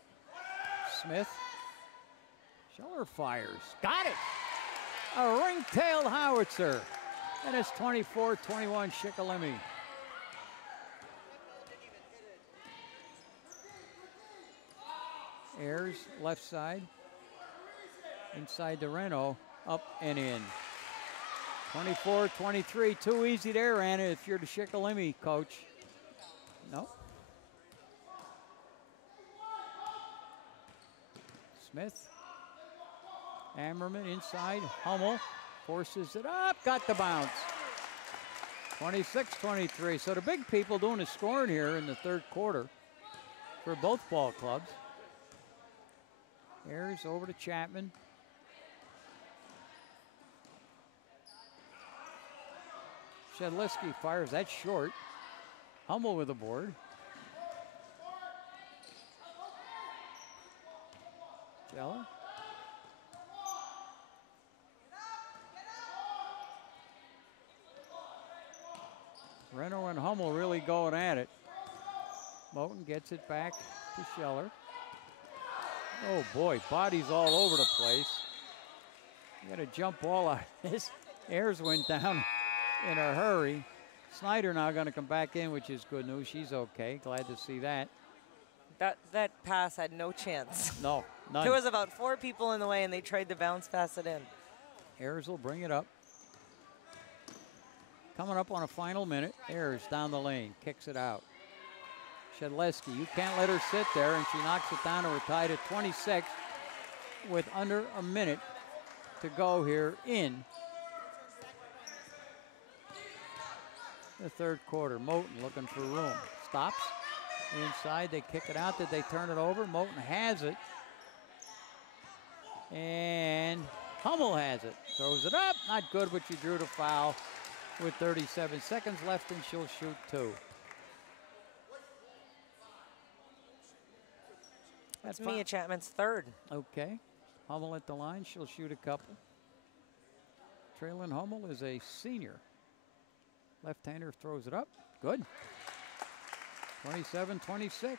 Smith. Scheller fires. Got it! A ring-tailed howitzer. And it's 24-21 Shikellamy. Ayers, left side. Inside the Reno, up and in. 24-23, too easy there, Anna, if you're the Shikellamy coach. No. Smith. Ammerman inside, Hummel forces it up, got the bounce. 26-23, so the big people doing the scoring here in the third quarter for both ball clubs. Ayers over to Chapman. Shedlisky fires that short. Hummel with the board. Scheller. Reno and Hummel really going at it. Moten gets it back to Scheller. Oh boy, bodies all over the place. You got a jump ball out. His Ayers went down in a hurry. Snyder now going to come back in, which is good news. She's okay. Glad to see that. That pass had no chance. No, none. There was about 4 people in the way, and they tried to bounce pass it in. Ayers will bring it up. Coming up on a final minute. Ayers down the lane, kicks it out. Shedlisky, you can't let her sit there, and she knocks it down, and we're tied at 26 with under a minute to go here in the third quarter. Moten looking for room. Stops. Inside, they kick it out. Did they turn it over? Moten has it. And Hummel has it. Throws it up. Not good, but she drew the foul with 37 seconds left, and she'll shoot 2. That's Mia Chapman's third. Okay. Hummel at the line. She'll shoot a couple. Traylon Hummel is a senior. Left-hander throws it up. Good. 27-26.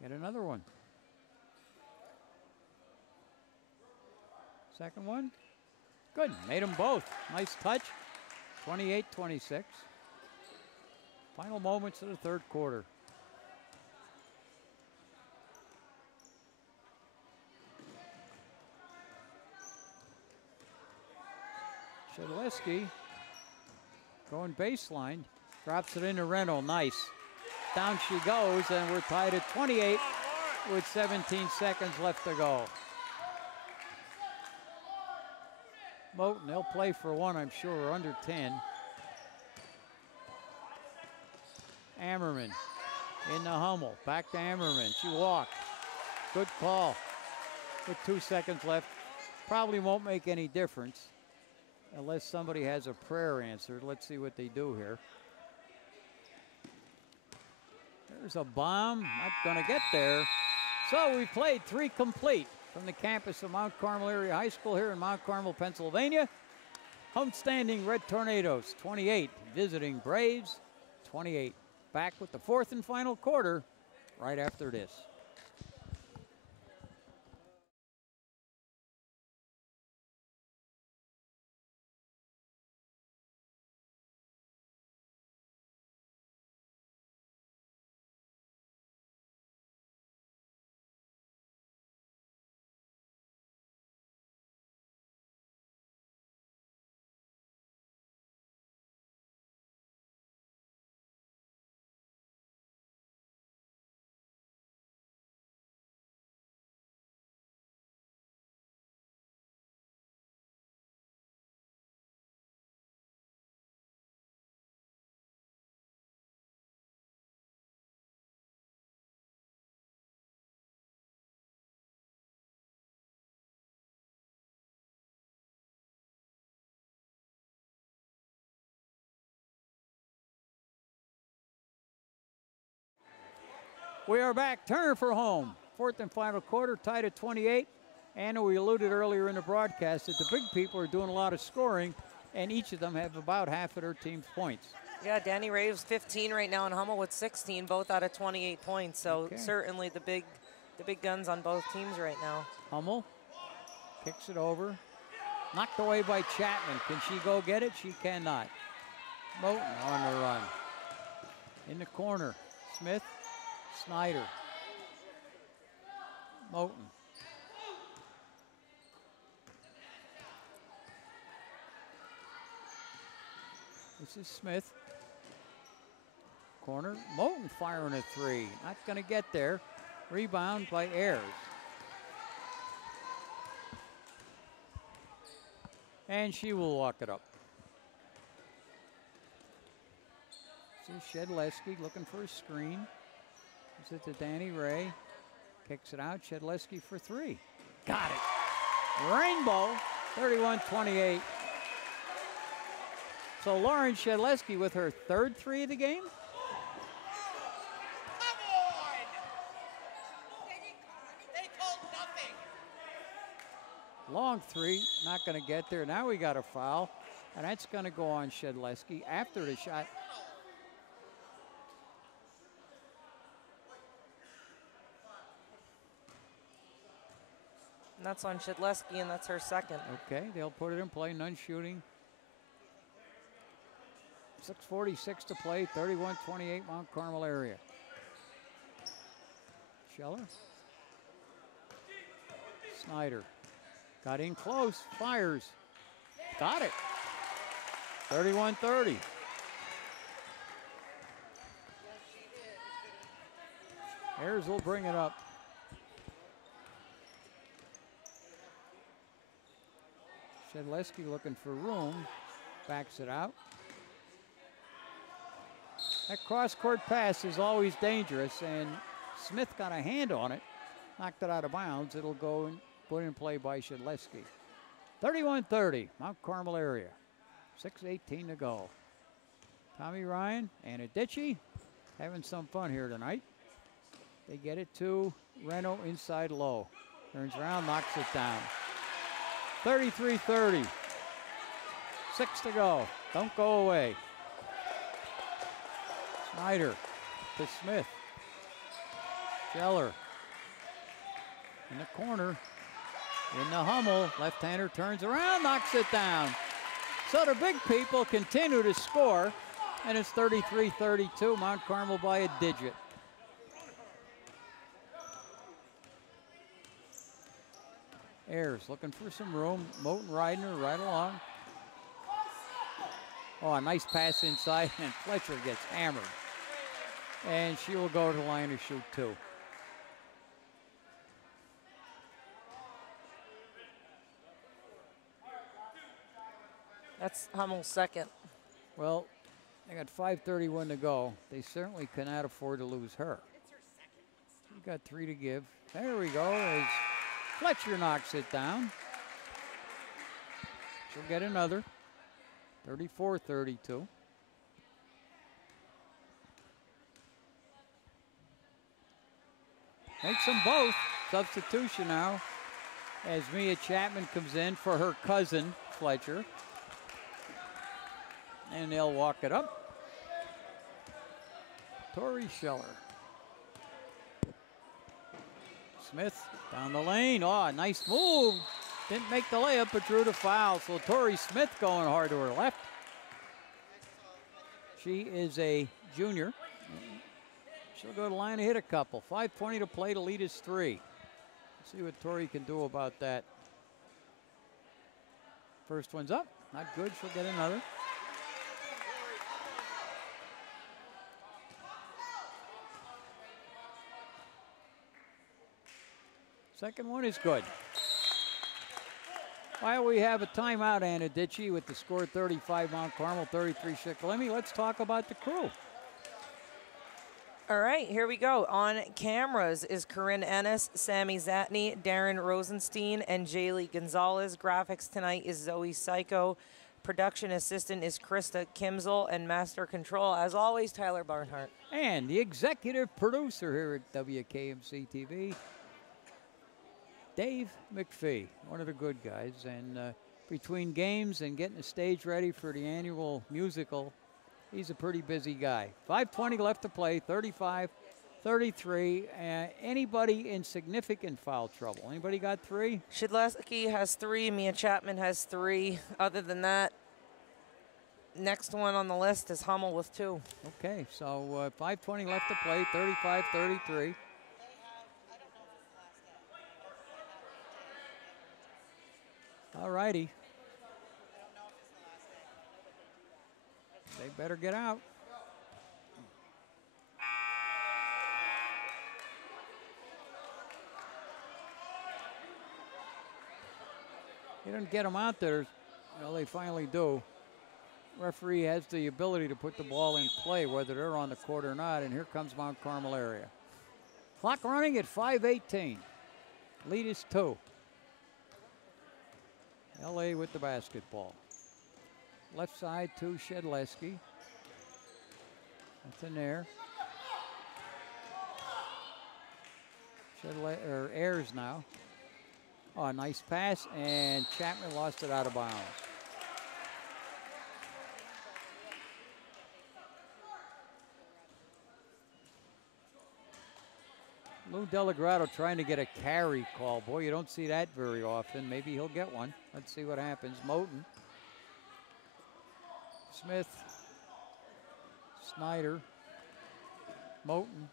Get another one. Second one. Good. Made them both. Nice touch. 28-26. Final moments of the third quarter. Shedlisky going baseline, drops it into Reno. Nice. Down she goes, and we're tied at 28 with 17 seconds left to go. Moten, they'll play for one, I'm sure, or under 10. Ammerman into Hummel. Back to Ammerman. She walked. Good call. With 2 seconds left. Probably won't make any difference unless somebody has a prayer answered. Let's see what they do here. There's a bomb. Not going to get there. So we played 3 complete from the campus of Mount Carmel Area High School here in Mount Carmel, Pennsylvania. Homestanding Red Tornadoes 28, visiting Braves 28. Back with the 4th and final quarter right after this. We are back. Turner for home. Fourth and final quarter, tied at 28. And we alluded earlier in the broadcast that the big people are doing a lot of scoring, and each of them have about half of their team's points. Yeah, Danny Raves 15 right now, and Hummel with 16, both out of 28 points. So certainly the big guns on both teams right now. Hummel kicks it over. Knocked away by Chapman. Can she go get it? She cannot. Moten on the run. In the corner, Smith, Snyder. Moten. This is Smith. Corner, Moten firing a three. Not going to get there. Rebound by Ayers. And she will walk it up. This is Shedleski looking for a screen. Gives it to Danny Ray. Kicks it out. Shedleski for three. Got it. Rainbow, 31-28. So Lauren Shedleski with her third three of the game. Long three, not going to get there. Now we got a foul, and that's going to go on Shedleski after the shot. And that's on Shedleski, and that's her second. Okay, they'll put it in play, none shooting. 6:46 to play, 31-28 Mount Carmel area. Scheller. Snyder. Got in close, fires. Got it. 31-30. Ayers will bring it up. Shedleski looking for room. Backs it out. That cross-court pass is always dangerous, and Smith got a hand on it. Knocked it out of bounds. It'll go and put in play by Shedleski. 31-30, Mount Carmel area. 6:18 to go. Tommy Ryan and Adichie having some fun here tonight. They get it to Reno inside low. Turns around, knocks it down. 33-30. 6 to go. Don't go away. Snyder to Smith. Scheller in the corner. In the Hummel, left-hander turns around, knocks it down. So the big people continue to score, and it's 33-32, Mount Carmel by a digit. Ayers looking for some room. Moten riding her right along. Oh, a nice pass inside, and Fletcher gets hammered. And she will go to the line to shoot two. That's Hummel's second. Well, they got 5:31 to go. They certainly cannot afford to lose her. We got 3 to give. There we go. As Fletcher knocks it down. She'll get another. 34-32. Makes them both. Substitution now as Mia Chapman comes in for her cousin, Fletcher. And they'll walk it up. Tori Scheller. Smith down the lane. Oh, nice move. Didn't make the layup, but drew the foul. So Tori Smith going hard to her left. She is a junior. She'll go to the line and hit a couple. 5:20 to play. The lead is 3. Let's see what Tori can do about that. First one's up. Not good. She'll get another. Second one is good. While we have a timeout, Anna Ditchie, with the score 35 Mount Carmel, 33 Shikellamy, let's talk about the crew. All right, here we go. On cameras is Corinne Ennis, Sammy Zatney, Darren Rosenstein, and Jaylee Gonzalez. Graphics tonight is Zoe Psycho. production assistant is Krista Kimzel, and master control, as always, Tyler Barnhart. And the executive producer here at WKMC TV, Dave McPhee, one of the good guys. And between games and getting the stage ready for the annual musical, he's a pretty busy guy. 5:20 left to play, 35-33. Anybody in significant foul trouble? Anybody got 3? Shikellamy has 3. Mia Chapman has 3. Other than that, next one on the list is Hummel with 2. Okay, so 5:20 left to play, 35-33. All righty. They better get out. He didn't get them out there. Well, they finally do. Referee has the ability to put the ball in play, whether they're on the court or not, and here comes Mount Carmel area. Clock running at 5:18. Lead is 2. LA with the basketball. Left side to Shikellamy. That's in there. Ayers now. Oh, nice pass, and Chapman lost it out of bounds. Lou Delagrado trying to get a carry call. Boy, you don't see that very often. Maybe he'll get one. Let's see what happens. Moten. Smith. Snyder. Moten.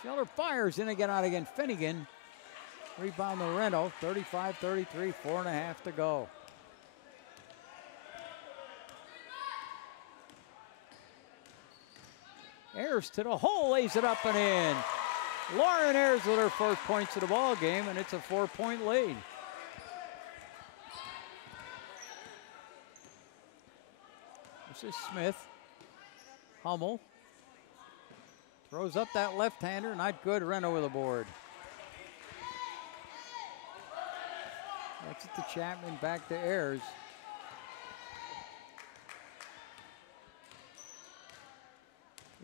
Scheller fires in again, out again. Finnegan. Rebound Loreno. 35-33. 4.5 to go. Ayers to the hole, lays it up and in. Lauren Ayers with her first points of the ball game, and it's a 4-point lead. This is Smith. Hummel throws up that left-hander, not good. Reno with a board. That's it to Chapman, back to Ayers.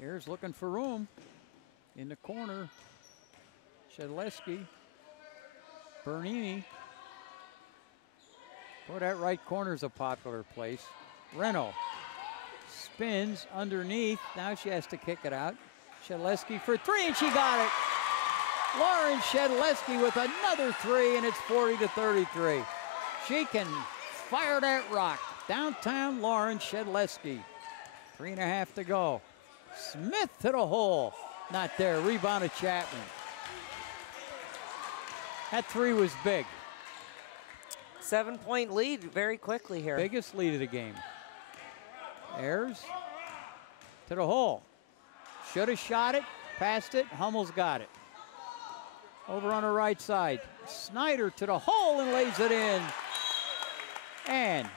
Ayers looking for room in the corner. Shikellamy, Bernini. Boy, that right corner is a popular place. Reno spins underneath. Now she has to kick it out. Shikellamy for 3, and she got it. Lauren Shikellamy with another 3, and it's 40-33. She can fire that rock. Downtown Lauren Shikellamy. 3.5 to go. Smith to the hole. Not there. Rebound of Chapman. That 3 was big. 7-point lead very quickly here. Biggest lead of the game. Ayers to the hole. Should have shot it. Passed it. Hummel's got it. Over on the right side. Snyder to the hole and lays it in. And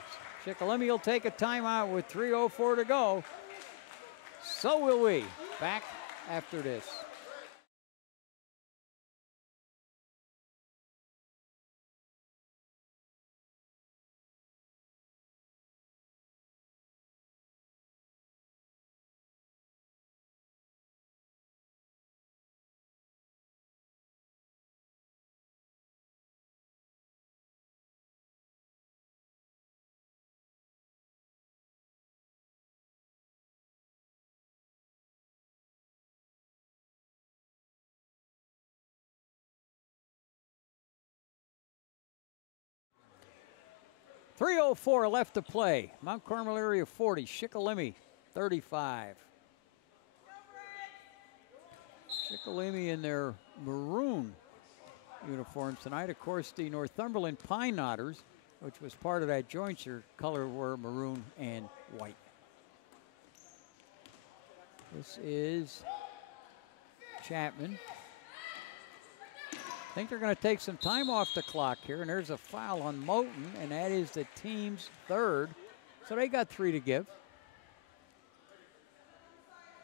Shikellamy will take a timeout with 3:04 to go. So will we. Back after this. .304 left to play. Mount Carmel area 40, Shikellamy 35. Shikellamy in their maroon uniforms tonight. Of course, the Northumberland Pine Knotters, which was part of that jointure, color were maroon and white. This is Chapman. I think they're going to take some time off the clock here, and there's a foul on Moten, and that is the team's 3rd. So they got 3 to give.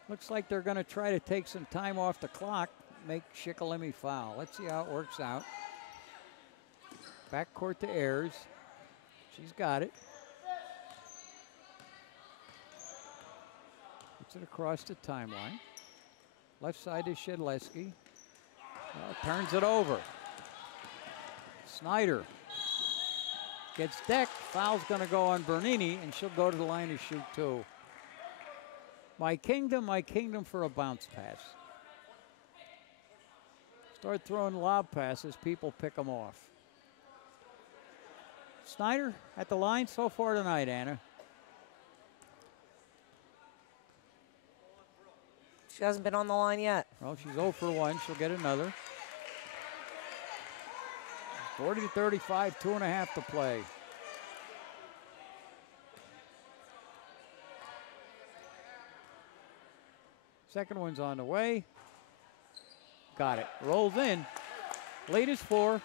Looks like they're going to try to take some time off the clock, make Shikellamy foul. Let's see how it works out. Backcourt to Ayers. She's got it. Puts it across the timeline. Left side is Shikellamy. Turns it over. Snyder gets decked. Foul's going to go on Bernini, and she'll go to the line to shoot 2. My kingdom for a bounce pass. Start throwing lob passes, people pick them off. Snyder at the line so far tonight, Anna. She hasn't been on the line yet. Well, she's 0 for 1. She'll get another. 40-35, 2.5 to play. Second one's on the way. Got it. Rolls in. Lead is 4.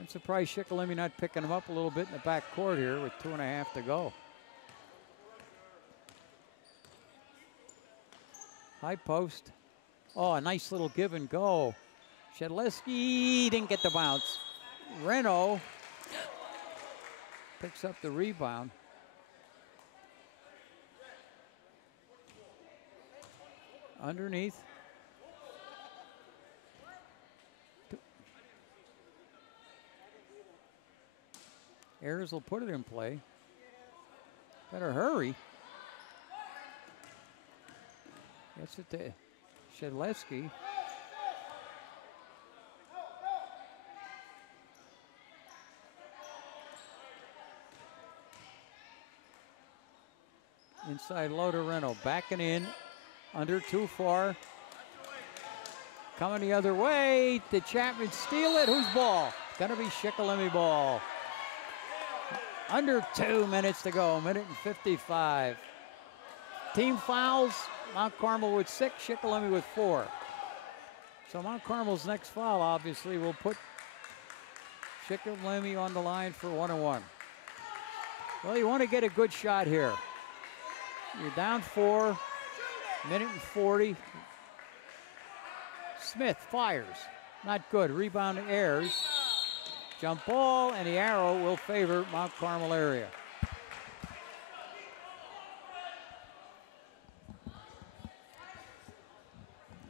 I'm surprised Shikellamy not picking them up a little bit in the back court here with 2.5 to go. High post. Oh, a nice little give and go. Shikellamy didn't get the bounce. Renault picks up the rebound. Underneath. Ayers will put it in play. Better hurry. Gets it to Shikellamy. Inside low to Renault. Backing in. Under too far. Coming the other way. Did Chapman steal it? Whose ball? Gonna be Shikellamy ball. Under 2 minutes to go. 1:55. Team fouls. Mount Carmel with 6, Shikellamy with 4. So Mount Carmel's next foul obviously will put Shikellamy on the line for 1-1. Well, you want to get a good shot here. You're down 4, 1:40. Smith fires. Not good. Rebound to Ayers. Jump ball, and the arrow will favor Mount Carmel area.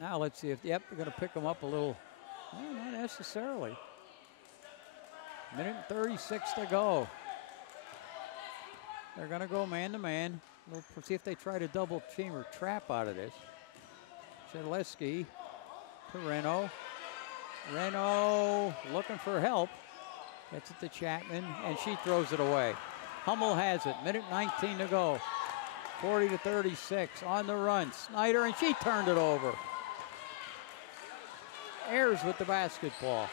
Now let's see if, yep, they're going to pick them up a little. Well, not necessarily. 1:36 to go. They're going to go man-to-man. We'll see if they try to double team or trap out of this. Shikellamy to Renault. Renault looking for help. Gets it to Chapman, and she throws it away. Hummel has it. 1:19 to go. 40-36 on the run. Snyder, and she turned it over. Ayers with the basketball.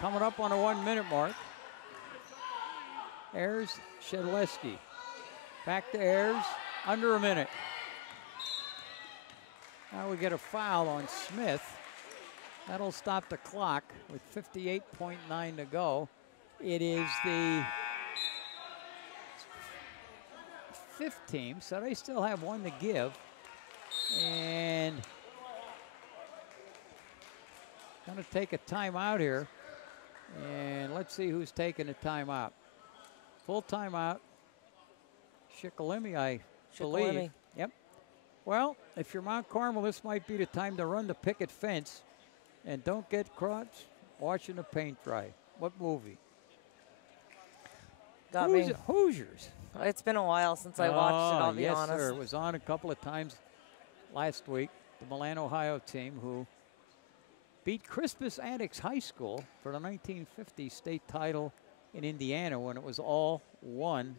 Coming up on a 1-minute mark. Ayers, Shikellamy. Back to Ayers, under a minute. Now we get a foul on Smith. That'll stop the clock with 58.9 to go. It is the 5th team, so they still have 1 to give. And going to take a timeout here. And let's see who's taking a timeout. Full timeout. Shikellamy, I believe. Yep. Well, if you're Mount Carmel, this might be the time to run the picket fence. And don't get caught watching the paint dry. What movie? Got me. Hoosiers. It's been a while since I watched it, I'll be honest. Yes, sir. It was on a couple of times last week. The Milan, Ohio team who beat Crispus Attucks High School for the 1950 state title in Indiana when it was all one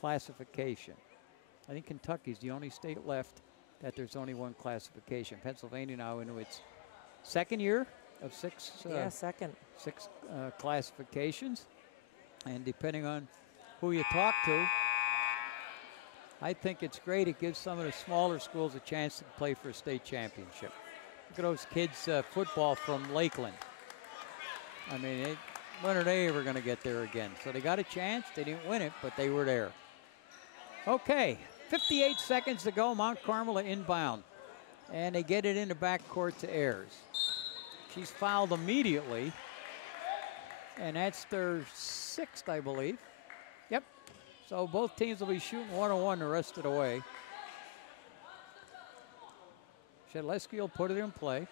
classification. I think Kentucky's the only state left that there's only one classification. Pennsylvania now into its 2nd year of 6 classifications. And depending on who you talk to, I think it's great. It gives some of the smaller schools a chance to play for a state championship. Look at those kids football from Lakeland. I mean, when are they ever going to get there again? So they got a chance. They didn't win it, but they were there. Okay, 58 seconds to go. Mount Carmel inbound. And they get it in the backcourt to Ayers. She's fouled immediately. And that's their 6th, I believe. Yep. So both teams will be shooting 1-on-1 the rest of the way. Shikellamy will put it in play.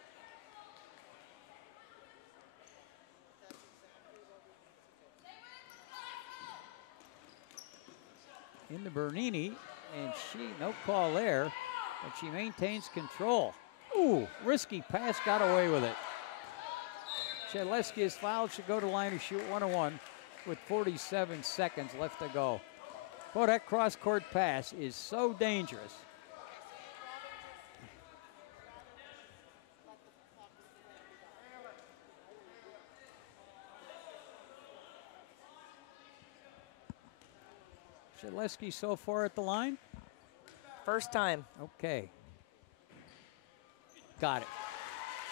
Into Bernini, and no call there, but she maintains control. Ooh, risky pass, got away with it. Shikellamy is fouled, should go to line to shoot 1-on-1 with 47 seconds left to go. Boy, that cross-court pass is so dangerous. Shikellamy so far at the line? First time. Okay. Got it.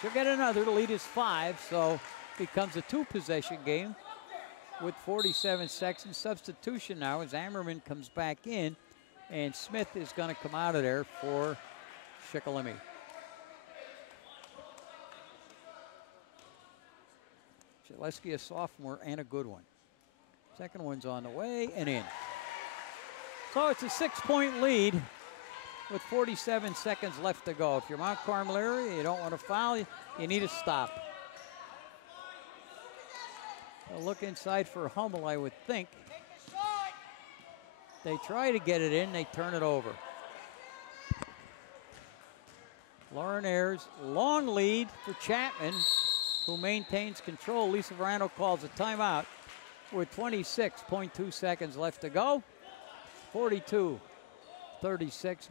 She'll get another. The lead is 5, so becomes a 2-possession game with 47 seconds. Substitution now as Ammerman comes back in, and Smith is going to come out of there for Shikellamy. Shikellamy, a sophomore, and a good one. Second one's on the way and in. So it's a 6-point lead with 47 seconds left to go. If you're Mount Carmel area, you don't want to foul, you need to stop. They'll look inside for Hummel, I would think. They try to get it in, they turn it over. Lauren Ayers, long lead for Chapman, who maintains control. Lisa Verano calls a timeout with 26.2 seconds left to go. 42-36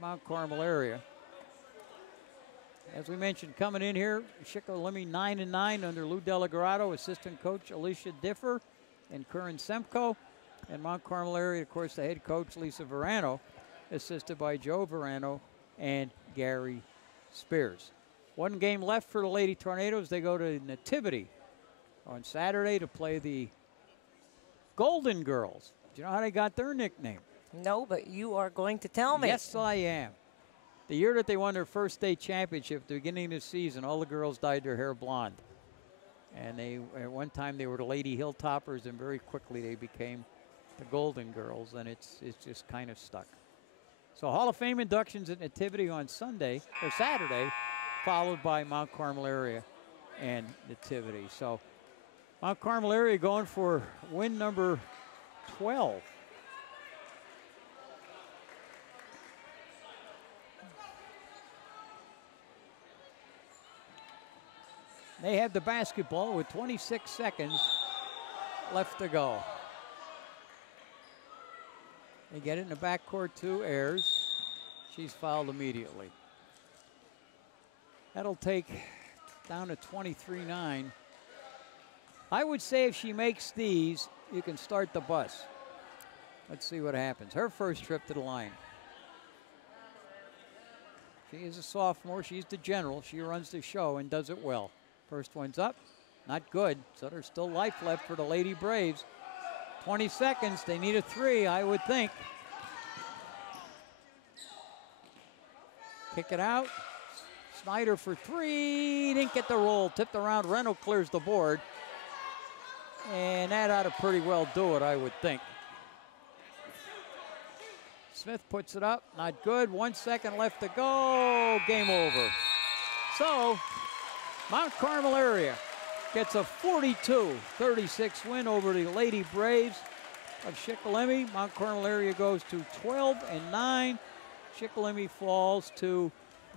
Mount Carmel area. As we mentioned, coming in here, Shikellamy 9-9 under Lou Delagrado, assistant coach Alicia Differ and Curran Semko. And Mount Carmel area, of course, the head coach Lisa Verano, assisted by Joe Verano and Gary Spears. One game left for the Lady Tornadoes. They go to Nativity on Saturday to play the Golden Girls. Do you know how they got their nickname? No, but you are going to tell me. Yes, I am. The year that they won their first state championship, the beginning of the season, all the girls dyed their hair blonde. And they, at one time, they were the Lady Hilltoppers, and very quickly they became the Golden Girls, and it's just kind of stuck. So Hall of Fame inductions at Nativity on Saturday, followed by Mount Carmel area and Nativity. So Mount Carmel area going for win number 12. They have the basketball with 26 seconds left to go. They get it in the backcourt to Ayers. She's fouled immediately. That'll take down to 23-9. I would say if she makes these, you can start the bus. Let's see what happens. Her first trip to the line. She is a sophomore. She's the general. She runs the show and does it well. First one's up, not good, so there's still life left for the Lady Braves. 20 seconds, they need a 3, I would think. Kick it out. Snyder for 3, didn't get the roll, tipped around, Reno clears the board. And that ought to pretty well do it, I would think. Smith puts it up, not good, 1 second left to go, game over. So, Mount Carmel area gets a 42-36 win over the Lady Braves of Shikellamy. Mount Carmel area goes to 12-9. Shikellamy falls to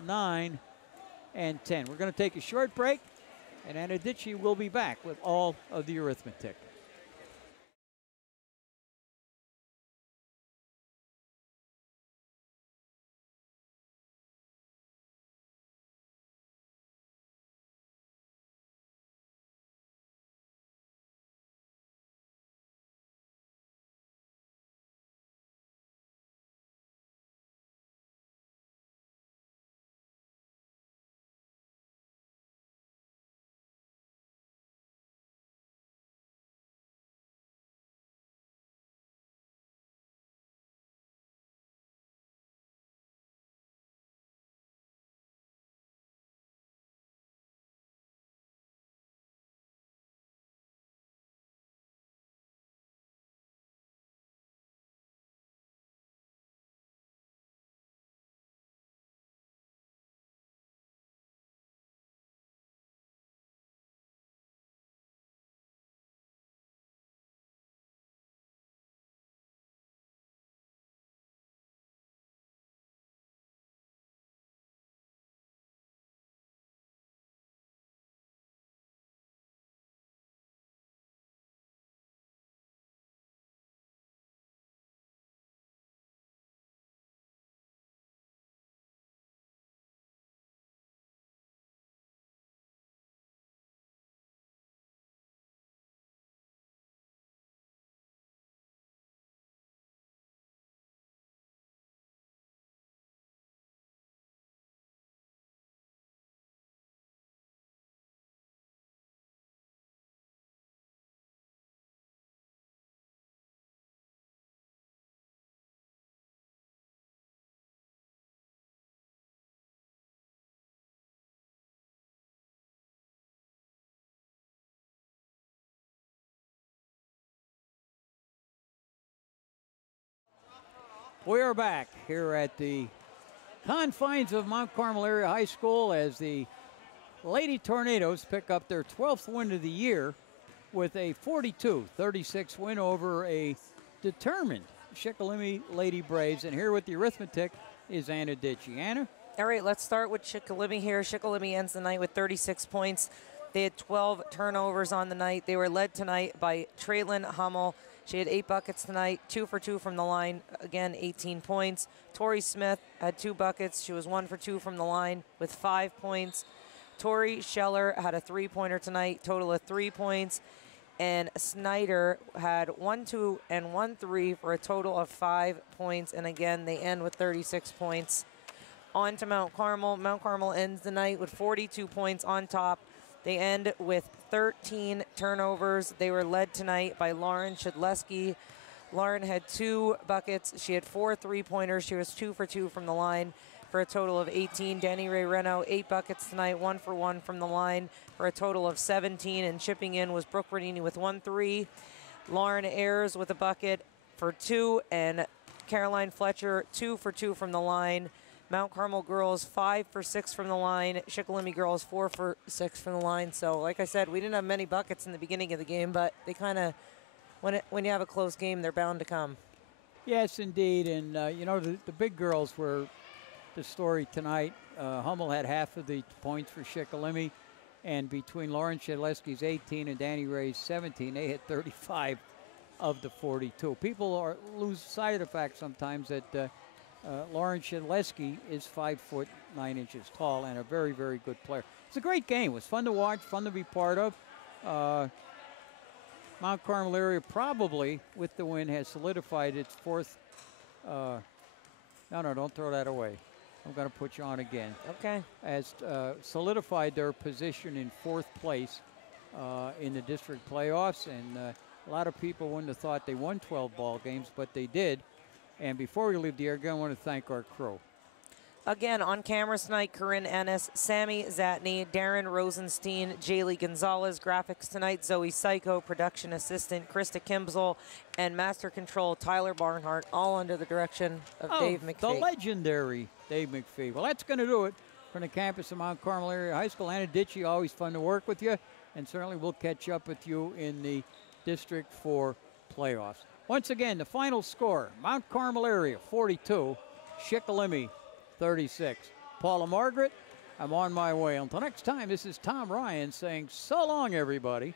9-10. We're going to take a short break, and Anadici will be back with all of the arithmetic. We are back here at the confines of Mount Carmel Area High School as the Lady Tornadoes pick up their 12th win of the year with a 42-36 win over a determined Shikellamy Lady Braves. And here with the arithmetic is Anna Ditchy. Anna? All right, let's start with Shikellamy here. Shikellamy ends the night with 36 points. They had 12 turnovers on the night. They were led tonight by Traylon Hummel. She had 8 buckets tonight, 2 for 2 from the line. Again, 18 points. Tori Smith had 2 buckets. She was 1 for 2 from the line with 5 points. Tori Scheller had a 3-pointer tonight, total of 3 points. And Snyder had 1, 2, and 1, 3 for a total of 5 points. And again, they end with 36 points. On to Mount Carmel. Mount Carmel ends the night with 42 points on top. They end with 13 turnovers. They were led tonight by Lauren Shidleski. Lauren had 2 buckets. She had 4 3-pointers. She was 2 for 2 from the line for a total of 18. Danny Ray Reno, 8 buckets tonight, 1 for 1 from the line for a total of 17. And chipping in was Brooke Bernini with 1 3. Lauren Ayers with a bucket for 2. And Caroline Fletcher, 2 for 2 from the line. Mount Carmel girls 5 for 6 from the line. Shikellamy girls 4 for 6 from the line. So like I said, we didn't have many buckets in the beginning of the game, but they kind of, when you have a close game, they're bound to come. Yes, indeed. And, you know, the big girls were the story tonight. Hummel had half of the points for Shikellamy. And between Lauren Shedleski's 18 and Danny Ray's 17, they hit 35 of the 42. People lose sight of the fact sometimes that Lauren Shedleski is 5 foot 9 inches tall and a very, very good player. It's a great game. It was fun to watch, fun to be part of. Mount Carmel area probably, with the win, has solidified its 4th. No, don't throw that away. I'm going to put you on again. Okay. Has solidified their position in 4th place in the district playoffs. And a lot of people wouldn't have thought they won 12 ball games, but they did. And before we leave the air, again, I want to thank our crew. Again, on camera tonight, Corinne Ennis, Sammy Zatney, Darren Rosenstein, Jaylee Gonzalez. Graphics tonight, Zoe Psycho. Production assistant, Krista Kimsel. And master control, Tyler Barnhart, all under the direction of Dave McPhee. The legendary Dave McPhee. Well, that's going to do it from the campus of Mount Carmel Area High School. Anna Ditchy, always fun to work with you. And certainly we'll catch up with you in the District 4 playoffs. Once again, the final score, Mount Carmel area 42, Shikellamy 36. Paula Margaret, I'm on my way. Until next time, this is Tom Ryan saying so long, everybody.